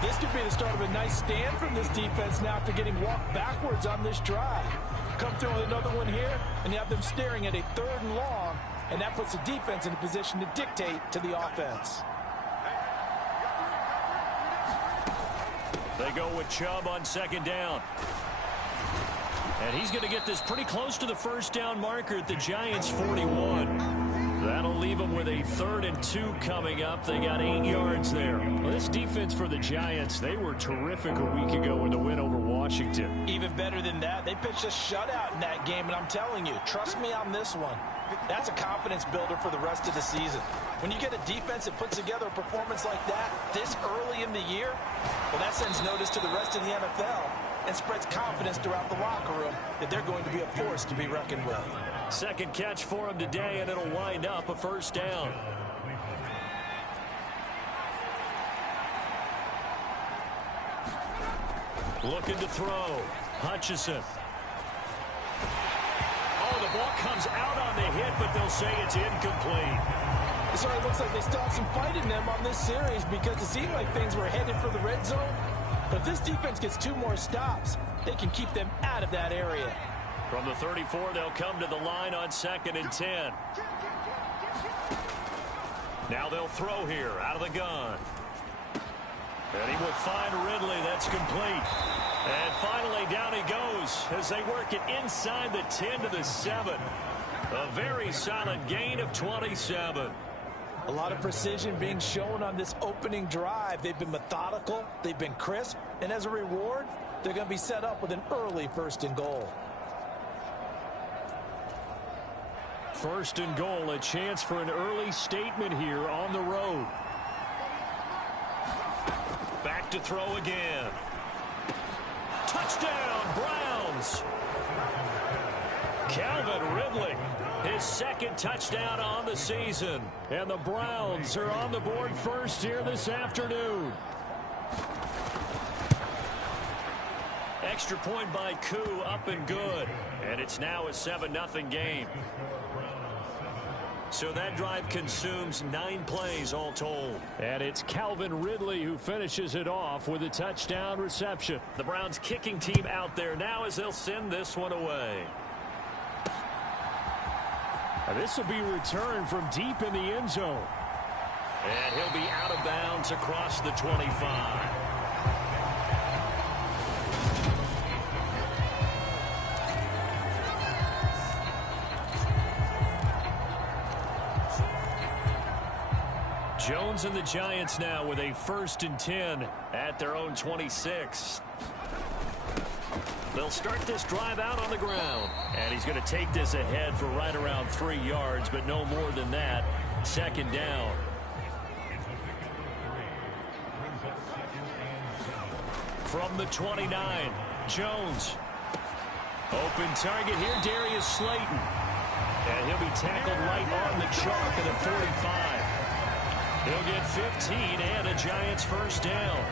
This could be the start of a nice stand from this defense now after getting walked backwards on this drive. Come through with another one here, and you have them staring at a 3rd and long, and that puts the defense in a position to dictate to the offense. They go with Chubb on 2nd down. And he's going to get this pretty close to the first down marker at the Giants' 41. That'll leave them with a 3rd and 2 coming up. They got 8 yards there. Well, this defense for the Giants, they were terrific a week ago in the win over Washington. Even better than that, they pitched a shutout in that game, and I'm telling you, trust me on this one. That's a confidence builder for the rest of the season. When you get a defense that puts together a performance like that this early in the year, well, that sends notice to the rest of the NFL and spreads confidence throughout the locker room that they're going to be a force to be reckoned with. 2nd catch for him today, and it'll wind up a first down. Looking to throw. Hutchinson. Oh, the ball comes out on the hit, but they'll say it's incomplete. So it looks like they still have some fight in them on this series because it seemed like things were headed for the red zone. But if this defense gets 2 more stops, they can keep them out of that area. From the 34, they'll come to the line on 2nd and 10. Now they'll throw here out of the gun. And he will find Ridley. That's complete. And finally, down he goes as they work it inside the 10 to the 7. A very solid gain of 27. A lot of precision being shown on this opening drive. They've been methodical. They've been crisp. And as a reward, they're going to be set up with an early 1st and goal. 1st and goal, a chance for an early statement here on the road. Back to throw again. Touchdown, Browns. Calvin Ridley, his 2nd touchdown on the season. And the Browns are on the board first here this afternoon. Extra point by Koo, up and good. And it's now a 7-0 game. So that drive consumes 9 plays all told. And it's Calvin Ridley who finishes it off with a touchdown reception. The Browns kicking team out there now as they'll send this one away. This will be returned from deep in the end zone. And he'll be out of bounds across the 25. Jones and the Giants now with a 1st and 10 at their own 26. They'll start this drive out on the ground. And he's going to take this ahead for right around 3 yards, but no more than that. 2nd down. From the 29, Jones. Open target here, Darius Slayton. And he'll be tackled right on the chalk at the 45. He'll get 15 and a Giants 1st down.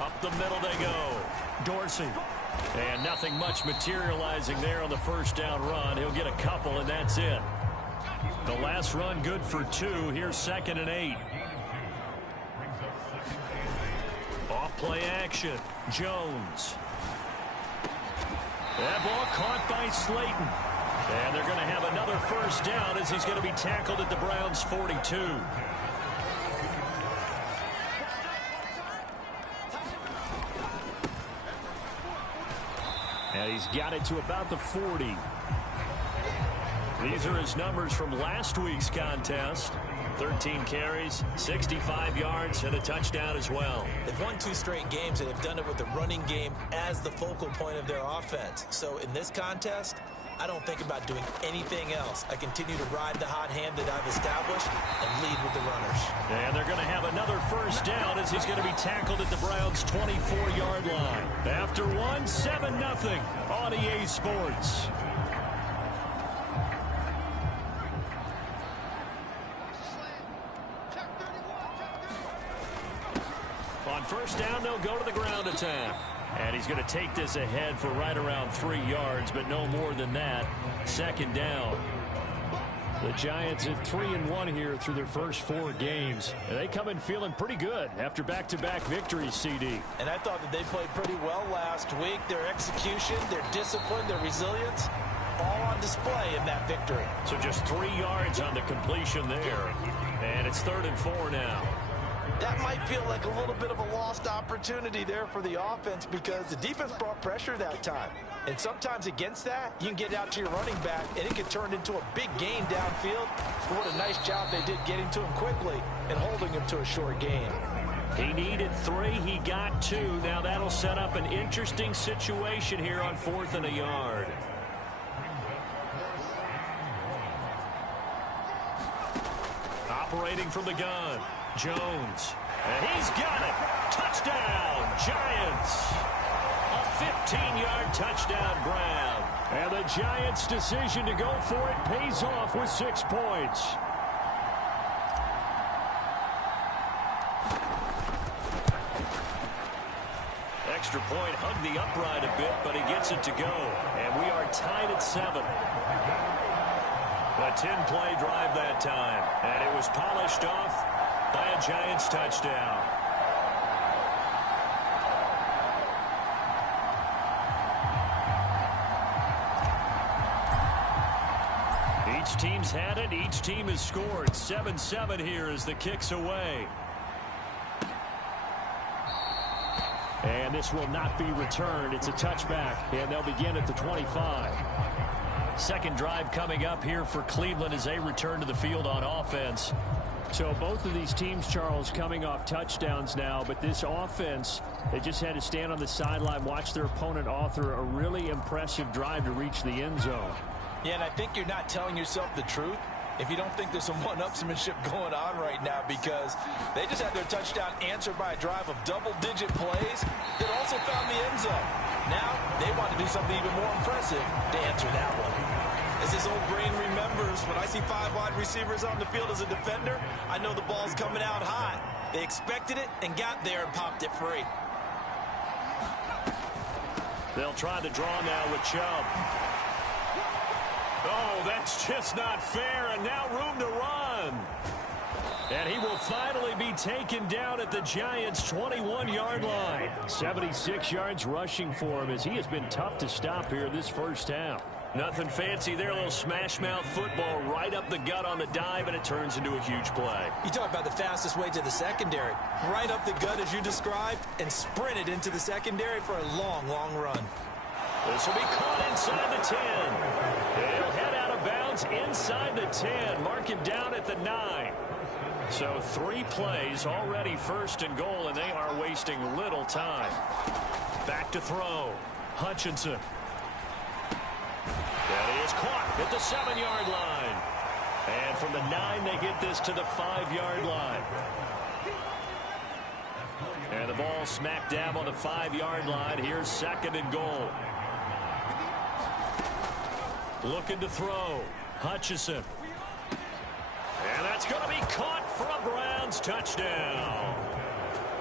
Up the middle they go. Dorsey. And nothing much materializing there on the 1st down run. He'll get a couple, and that's it. The last run good for 2. Here's 2nd and 8. Off play action. Jones. That ball caught by Slayton. And they're going to have another 1st down as he's going to be tackled at the Browns' 42. And he's got it to about the 40. These are his numbers from last week's contest. 13 carries, 65 yards, and a touchdown as well. They've won 2 straight games, and they've done it with the running game as the focal point of their offense. So in this contest, I don't think about doing anything else. I continue to ride the hot hand that I've established and lead with the runners. And they're going to have another 1st down as he's going to be tackled at the Browns' 24-yard line. After one, 7-0 on EA Sports. On 1st down, they'll go to the ground attack. And he's going to take this ahead for right around 3 yards, but no more than that. 2nd down. The Giants at 3-1 here through their first 4 games. And they come in feeling pretty good after back-to-back victories, CD. And I thought that they played pretty well last week. Their execution, their discipline, their resilience, all on display in that victory. So just 3 yards on the completion there. And it's 3rd and 4 now. That might feel like a little bit of a lost opportunity there for the offense because the defense brought pressure that time. And sometimes against that, you can get out to your running back, and it can turn into a big gain downfield. But what a nice job they did getting to him quickly and holding him to a short gain. He needed 3. He got 2. Now that'll set up an interesting situation here on 4th and a yard. Operating from the gun. Jones. And he's got it. Touchdown, Giants. A 15-yard touchdown grab. And the Giants' decision to go for it pays off with 6 points. Extra point hugged the upright a bit, but he gets it to go. And we are tied at 7. A 10-play drive that time. And it was polished off by a Giants touchdown. Each team's had it. Each team has scored. 7-7 here as the kick's away. And this will not be returned. It's a touchback, and they'll begin at the 25. Second drive coming up here for Cleveland as they return to the field on offense. So both of these teams, Charles, coming off touchdowns now, but this offense, they just had to stand on the sideline, watch their opponent author a really impressive drive to reach the end zone. Yeah, and I think you're not telling yourself the truth if you don't think there's some one-upsmanship going on right now, because they just had their touchdown answered by a drive of double-digit plays that also found the end zone. Now they want to do something even more impressive to answer that one. As his old brain remembers, when I see 5 wide receivers on the field as a defender, I know the ball's coming out hot. They expected it and got there and popped it free. They'll try the draw now with Chubb. Oh, that's just not fair, and now room to run. And he will finally be taken down at the Giants' 21-yard line. 76 yards rushing for him as he has been tough to stop here this first half. Nothing fancy there, a little smash-mouth football right up the gut on the dive, and it turns into a huge play. You talk about the fastest way to the secondary. Right up the gut as you described and sprinted into the secondary for a long, long run. This will be caught inside the 10. He'll head out of bounds inside the 10. Mark him down at the 9. So 3 plays already first and goal, and they are wasting little time. Back to throw. Hutchinson. And he is caught at the 7-yard line. And from the 9, they get this to the 5-yard line. And the ball smack dab on the 5-yard line. Here's second and goal. Looking to throw. Hutchinson. And that's going to be caught for a Browns touchdown.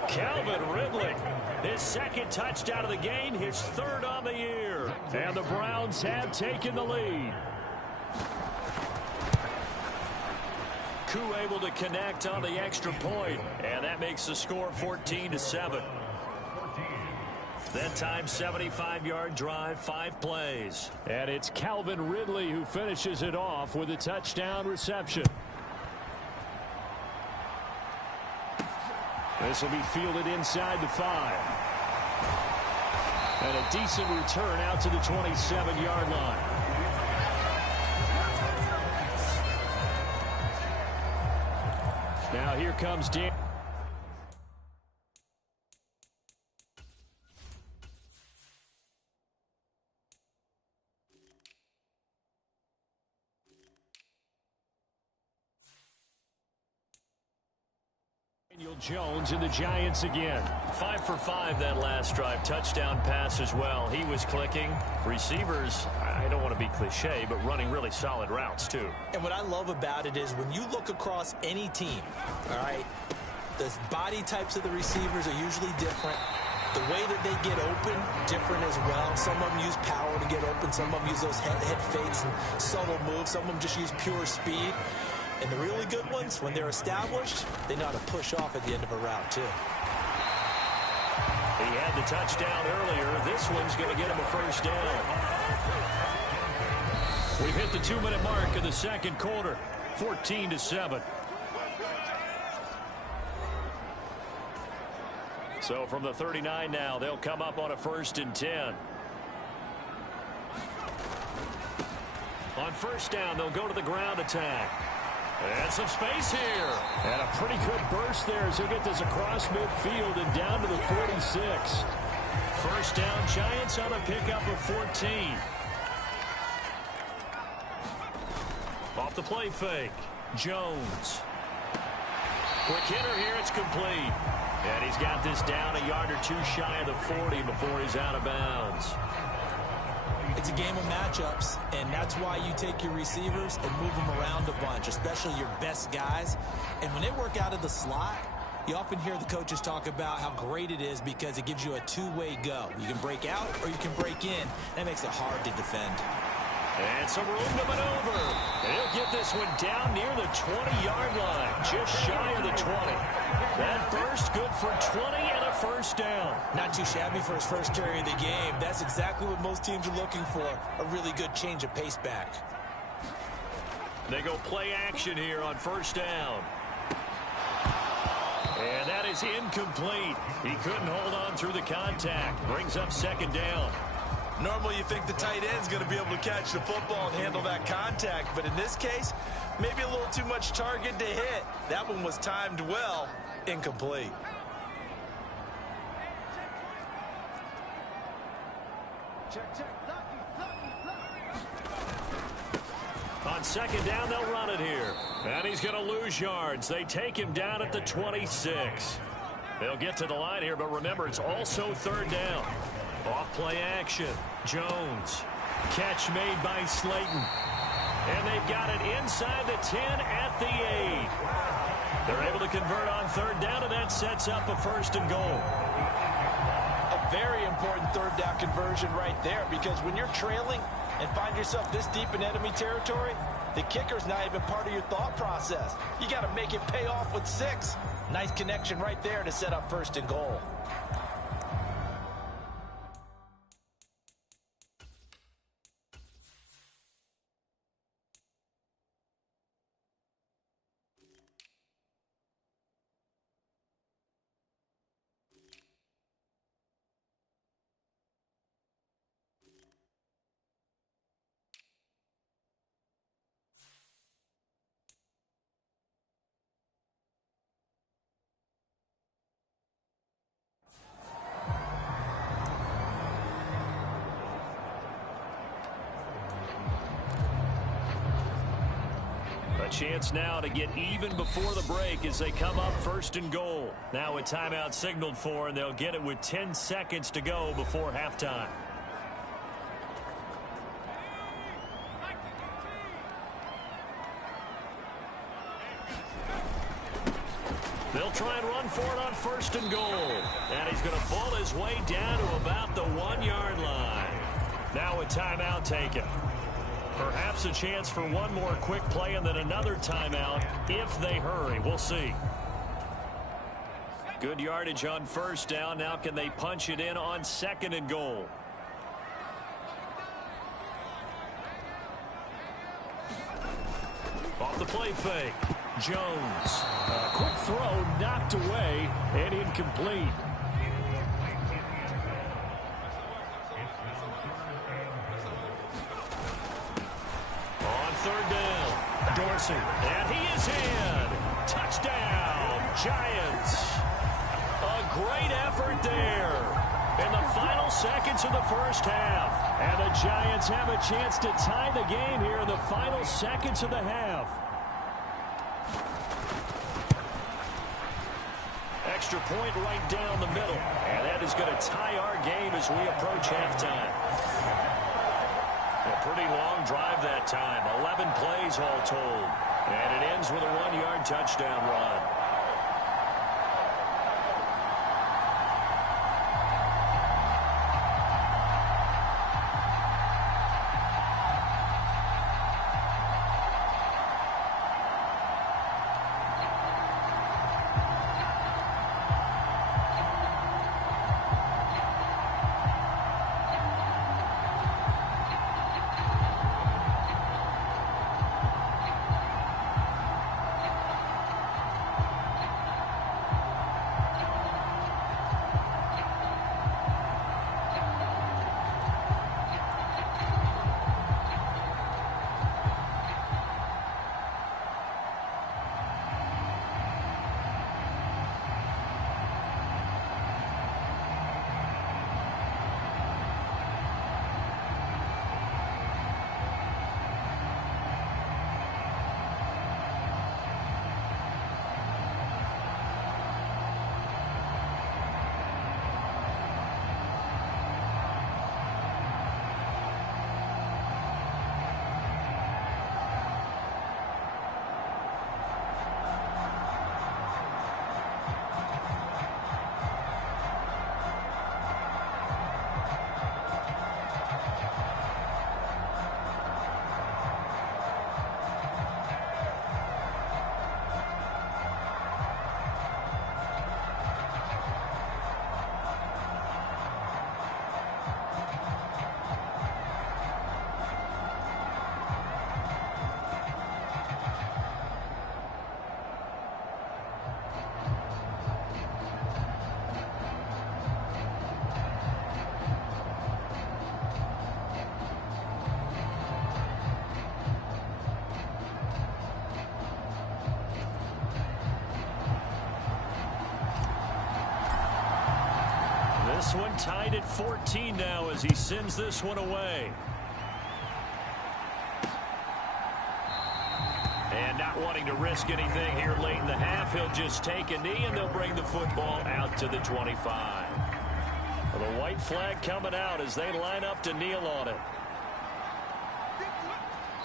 Calvin Ridley, his second touchdown of the game, his 3rd on the year. And the Browns have taken the lead. Koo able to connect on the extra point, and that makes the score 14-7. That time, 75-yard drive, 5 plays. And it's Calvin Ridley who finishes it off with a touchdown reception. This will be fielded inside the 5. And a decent return out to the 27-yard line. Now here comes Dan. Daniel Jones and the Giants again. 5 for 5 that last drive. Touchdown pass as well. He was clicking. Receivers, I don't want to be cliche, but running really solid routes too. And what I love about it is when you look across any team, all right, the body types of the receivers are usually different. The way that they get open, different as well. Some of them use power to get open. Some of them use those head fakes and subtle moves. Some of them just use pure speed. And the really good ones, when they're established, they know how to push off at the end of a route, too. He had the touchdown earlier. This one's going to get him a first down. We've hit the 2-minute mark of the second quarter. 14-7. So from the 39 now, they'll come up on a 1st and 10. On first down, they'll go to the ground attack. And some space here. And a pretty good burst there as he'll get this across midfield and down to the 46. First down, Giants on a pickup of 14. Off the play fake. Jones. Quick hitter here. It's complete. And he's got this down a yard or 2 shy of the 40 before he's out of bounds. It's a game of matchups, and that's why you take your receivers and move them around a bunch, especially your best guys. And when they work out of the slot, you often hear the coaches talk about how great it is because it gives you a 2-way go. You can break out or you can break in. That makes it hard to defend. And some room to maneuver. And he'll get this one down near the 20-yard line, just shy of the 20. That burst good for 20 and a first down. Not too shabby for his first carry of the game. That's exactly what most teams are looking for, a really good change of pace back. They go play action here on first down. And that is incomplete. He couldn't hold on through the contact. Brings up second down. Normally you think the tight end's going to be able to catch the football and handle that contact, but in this case, maybe a little too much target to hit. That one was timed well, incomplete. On second down, they'll run it here. And he's going to lose yards. They take him down at the 26. They'll get to the line here, but remember, it's also third down. Off play action. Jones. Catch made by Slayton. And they've got it inside the 10 at the 8. They're able to convert on third down, and that sets up a first and goal. A very important third down conversion right there, because when you're trailing and find yourself this deep in enemy territory, the kicker's not even part of your thought process. You got to make it pay off with 6. Nice connection right there to set up first and goal. A chance now to get even before the break as they come up first and goal. Now a timeout signaled for, and they'll get it with 10 seconds to go before halftime. They'll try and run for it on first and goal. And he's going to ball his way down to about the 1-yard line. Now a timeout taken. Perhaps a chance for one more quick play and then another timeout if they hurry. We'll see. Good yardage on first down. Now can they punch it in on second and goal? Off the play fake. Jones. A quick throw knocked away and incomplete. Third down. Dorsey. And he is in. Touchdown, Giants. A great effort there in the final seconds of the first half. And the Giants have a chance to tie the game here in the final seconds of the half. Extra point right down the middle. And that is going to tie our game as we approach halftime. A pretty long drive that time. 11 plays all told. And it ends with a 1-yard touchdown run. This one tied at 14 now as he sends this one away. And not wanting to risk anything here late in the half, he'll just take a knee and they'll bring the football out to the 25. Well, the white flag coming out as they line up to kneel on it.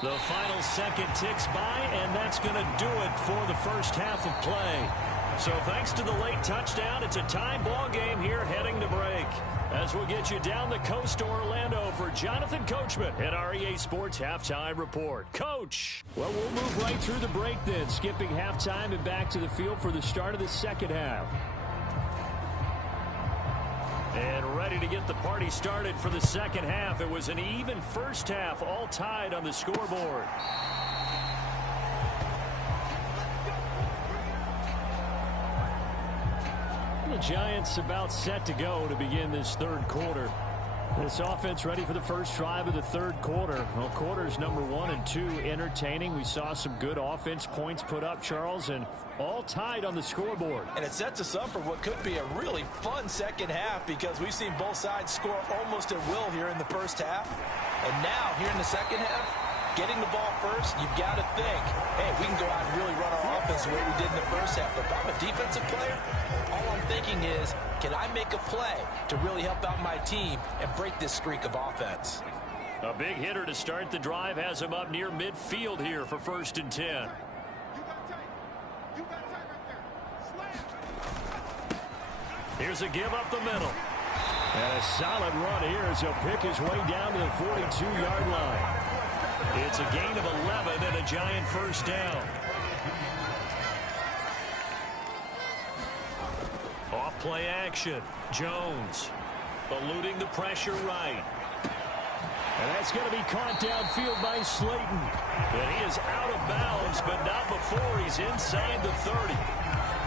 The final second ticks by, and that's going to do it for the first half of play. So thanks to the late touchdown, it's a tie ball game here heading to break. As we'll get you down the coast to Orlando for Jonathan Coachman at our EA Sports Halftime Report. Coach! Well, we'll move right through the break then, skipping halftime and back to the field for the start of the second half. And ready to get the party started for the second half. It was an even first half, all tied on the scoreboard. The Giants about set to go to begin this third quarter. This offense ready for the first drive of the third quarter. Well, quarters number 1 and 2 entertaining. We saw some good offense points put up, Charles, and all tied on the scoreboard. And it sets us up for what could be a really fun second half because we've seen both sides score almost at will here in the first half. And now, here in the second half, getting the ball first, you've got to think, hey, we can go out and really run our offense the way we did in the first half. But if I'm a defensive player, all I'm thinking is, can I make a play to really help out my team and break this streak of offense? A big hitter to start the drive has him up near midfield here for 1st and 10. Here's a give up the middle. And a solid run here as he'll pick his way down to the 42-yard line. It's a gain of 11 and a Giant first down. Off play action. Jones eluding the pressure right. And that's going to be caught downfield by Slayton. And he is out of bounds, but not before he's inside the 30.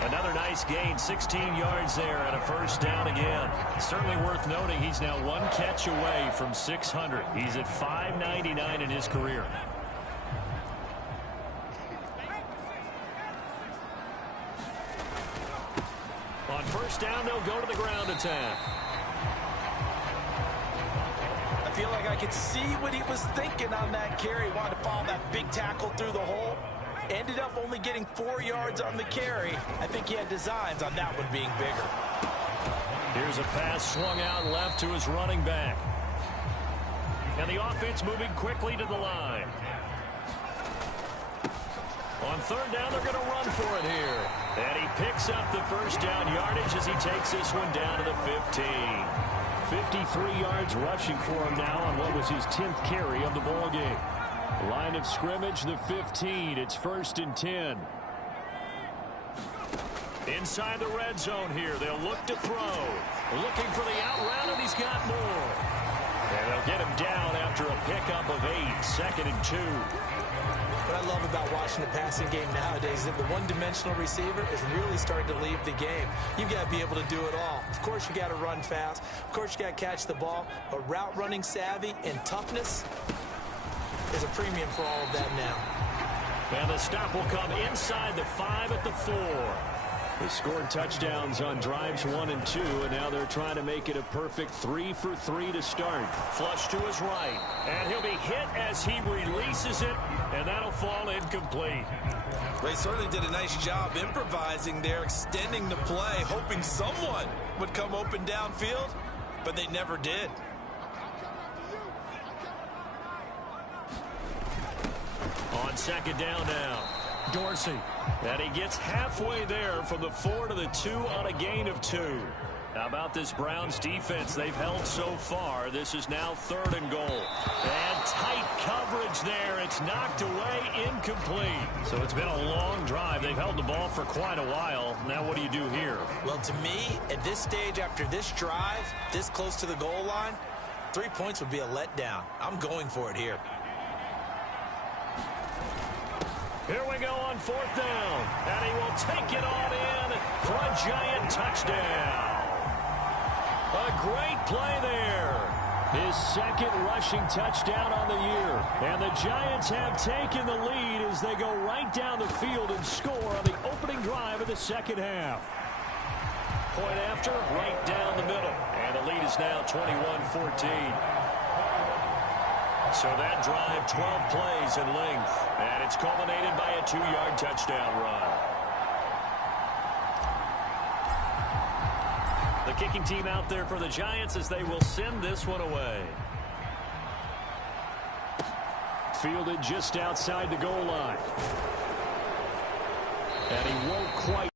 Another nice gain, 16 yards there, and a first down again. Certainly worth noting he's now one catch away from 600. He's at 599 in his career. On first down, they'll go to the ground attack. I feel like I could see what he was thinking on that carry. Wanted to follow that big tackle through the hole. Ended up only getting 4 yards on the carry. I think he had designs on that one being bigger. Here's a pass swung out left to his running back. And the offense moving quickly to the line. On third down, they're going to run for it here. And he picks up the first down yardage as he takes this one down to the 15. 53 yards rushing for him now on what was his 10th carry of the ball game. Line of scrimmage, the 15. It's 1st and 10. Inside the red zone here. They'll look to throw. Looking for the out route, and he's got more. And they'll get him down after a pickup of 8. 2nd and 2. What I love about watching the passing game nowadays is that the one-dimensional receiver is really starting to leave the game. You've got to be able to do it all. Of course, you got to run fast. Of course, you got to catch the ball. But route running savvy and toughness is a premium for all of that now. And the stop will come inside the 5 at the 4. They scored touchdowns on drives 1 and 2, and now they're trying to make it a perfect 3 for 3 to start. Flush to his right, and he'll be hit as he releases it, and that'll fall incomplete. They certainly did a nice job improvising there, extending the play, hoping someone would come open downfield, but they never did. On second down now, Dorsey. And he gets halfway there from the 4 to the 2 on a gain of 2. How about this Browns defense they've held so far? This is now 3rd and goal. And tight coverage there. It's knocked away, incomplete. So it's been a long drive. They've held the ball for quite a while. Now what do you do here? Well, to me, at this stage, after this drive, this close to the goal line, 3 points would be a letdown. I'm going for it here. Here we go on 4th down. And he will take it on in for a Giant touchdown. A great play there. His 2nd rushing touchdown on the year. And the Giants have taken the lead as they go right down the field and score on the opening drive of the second half. Point after, right down the middle. And the lead is now 21-14. So that drive, 12 plays in length. And it's culminated by a 2-yard touchdown run. The kicking team out there for the Giants as they will send this one away. Fielded just outside the goal line. And he won't quite.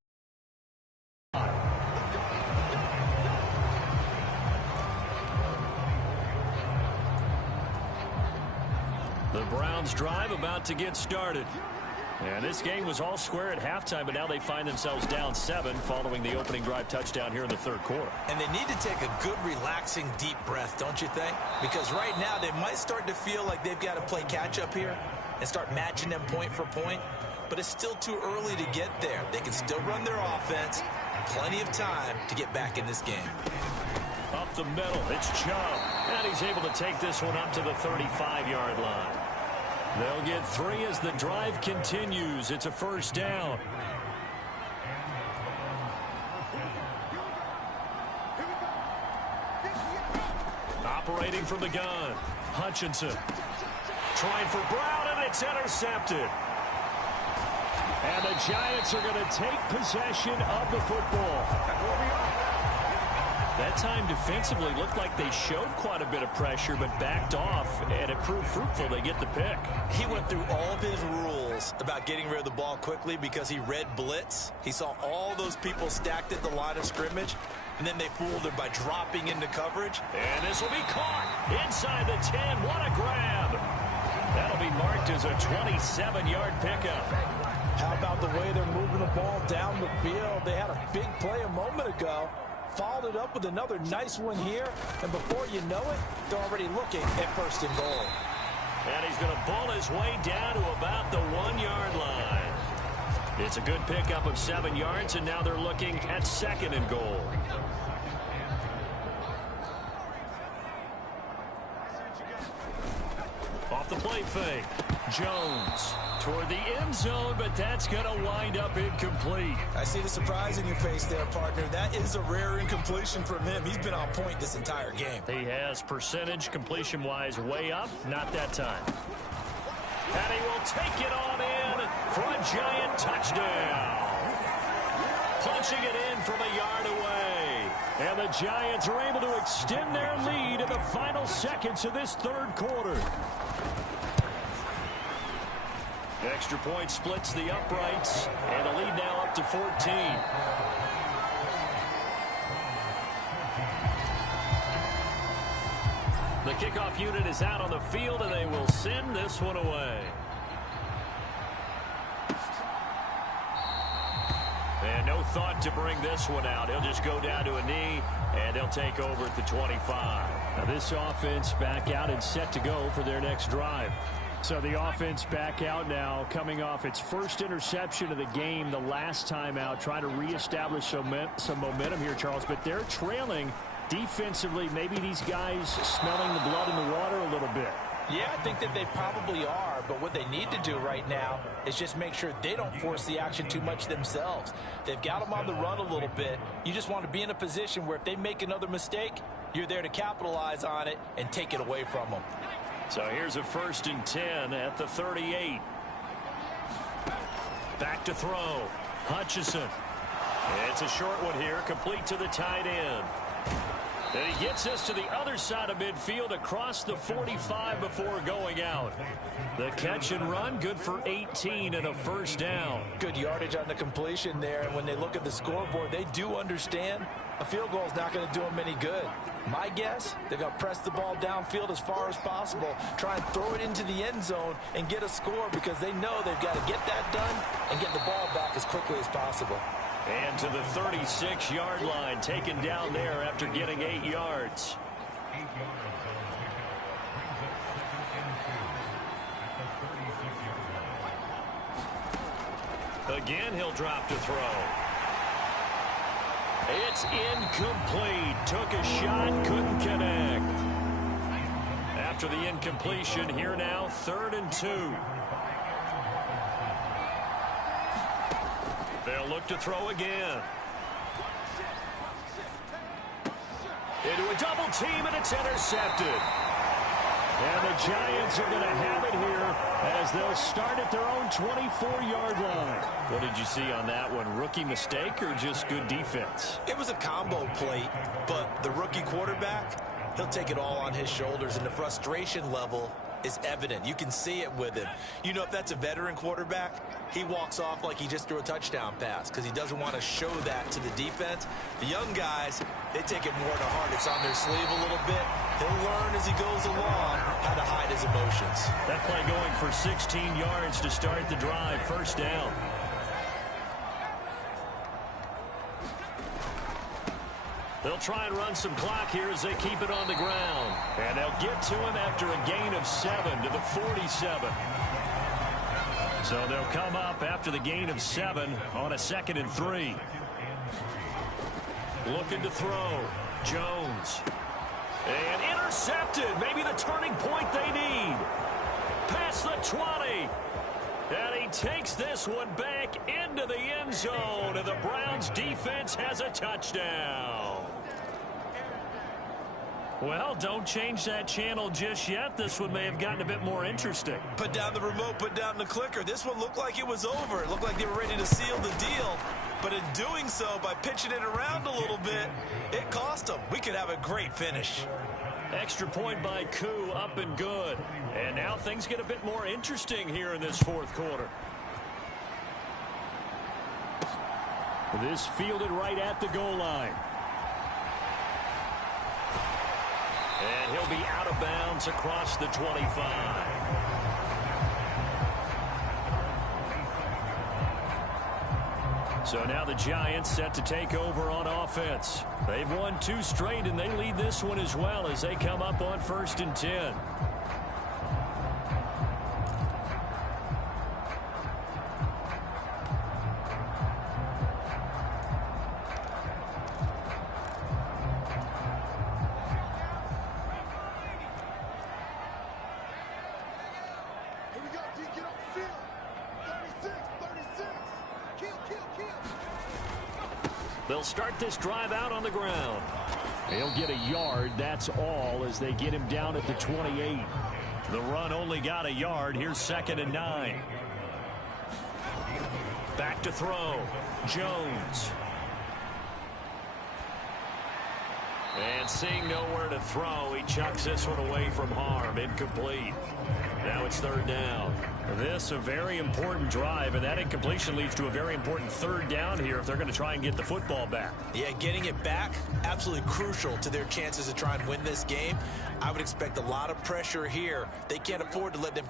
The Browns drive about to get started. And this game was all square at halftime, but now they find themselves down 7 following the opening drive touchdown here in the third quarter. And they need to take a good, relaxing, deep breath, don't you think? Because right now they might start to feel like they've got to play catch-up here and start matching them point for point. But it's still too early to get there. They can still run their offense. Plenty of time to get back in this game. Up the middle, it's Chubb. And he's able to take this one up to the 35-yard line. They'll get 3 as the drive continues. It's a first down. Operating from the gun, Hutchinson. Trying for Brown, and it's intercepted. And the Giants are going to take possession of the football. That time defensively looked like they showed quite a bit of pressure but backed off, and it proved fruitful. They get the pick. He went through all of his rules about getting rid of the ball quickly because he read blitz. He saw all those people stacked at the line of scrimmage, and then they fooled him by dropping into coverage. And this will be caught inside the 10. What a grab. That'll be marked as a 27-yard pickup. How about the way they're moving the ball down the field? They had a big play a moment ago. Followed it up with another nice one here, and before you know it, they're already looking at first and goal. And he's going to bull his way down to about the 1-yard line. It's a good pickup of 7 yards, and now they're looking at second and goal. Off the play fake, Jones toward the end zone, but that's going to wind up incomplete. I see the surprise in your face there, partner. That is a rare incompletion from him. He's been on point this entire game. He has percentage completion-wise way up, not that time. And he will take it on in for a Giant touchdown. Punching it in from a yard away. And the Giants are able to extend their lead in the final seconds of this third quarter. The extra point splits the uprights, and the lead now up to 14. The kickoff unit is out on the field, and they will send this one away. And no thought to bring this one out. He'll just go down to a knee, and they'll take over at the 25. Now this offense back out and set to go for their next drive. So the offense back out now, coming off its first interception of the game the last time out, trying to reestablish some momentum here, Charles. But they're trailing defensively. Maybe these guys smelling the blood in the water a little bit. Yeah, I think that they probably are, but what they need to do right now is just make sure they don't force the action too much themselves. They've got them on the run a little bit. You just want to be in a position where if they make another mistake, you're there to capitalize on it and take it away from them. So here's a 1st and 10 at the 38. Back to throw. Hutchinson. It's a short one here, complete to the tight end. And he gets us to the other side of midfield across the 45 before going out. The catch and run, good for 18 and a first down. Good yardage on the completion there, and when they look at the scoreboard, they do understand a field goal is not going to do them any good. My guess, they're going to press the ball downfield as far as possible, try and throw it into the end zone and get a score because they know they've got to get that done and get the ball back as quickly as possible. And to the 36-yard line, taken down there after getting 8 yards. 8 yards on the pickup. Brings up 2nd and 2 at the 36-yard line. Again, he'll drop to throw. It's incomplete. Took a shot, couldn't connect. After the incompletion, here now, 3rd and 2. They'll look to throw again. Into a double team, and it's intercepted. And the Giants are going to have it here as they'll start at their own 24-yard line. What did you see on that one? Rookie mistake or just good defense? It was a combo plate, but the rookie quarterback, he'll take it all on his shoulders, and the frustration level is evident. You can see it with him. You know, if that's a veteran quarterback, he walks off like he just threw a touchdown pass because he doesn't want to show that to the defense. The young guys, they take it more to heart. It's on their sleeve a little bit. He'll learn as he goes along how to hide his emotions. That play going for 16 yards to start the drive. First down. They'll try and run some clock here as they keep it on the ground. And they'll get to him after a gain of 7 to the 47. So they'll come up after the gain of 7 on a 2nd and 3. Looking to throw. Jones. And intercepted. Maybe the turning point they need. Past the 20. And he takes this one back into the end zone. And the Browns defense has a touchdown. Well, don't change that channel just yet. This one may have gotten a bit more interesting. Put down the remote, put down the clicker. This one looked like it was over. It looked like they were ready to seal the deal. But in doing so, by pitching it around a little bit, it cost them. We could have a great finish. Extra point by Koo, up and good. And now things get a bit more interesting here in this 4th quarter. This fielded right at the goal line. And he'll be out of bounds across the 25. So now the Giants set to take over on offense. They've won 2 straight, and they lead this one as well as they come up on 1st and 10. They'll start this drive out on the ground. He'll get a yard, that's all, as they get him down at the 28. The run only got a yard. Here's 2nd and 9. Back to throw. Jones. And seeing nowhere to throw, he chucks this one away from harm. Incomplete. Now it's 3rd down. This a very important drive, and that incompletion leads to a very important 3rd down here if they're going to try and get the football back. Yeah, getting it back, absolutely crucial to their chances to try and win this game. I would expect a lot of pressure here. They can't afford to let them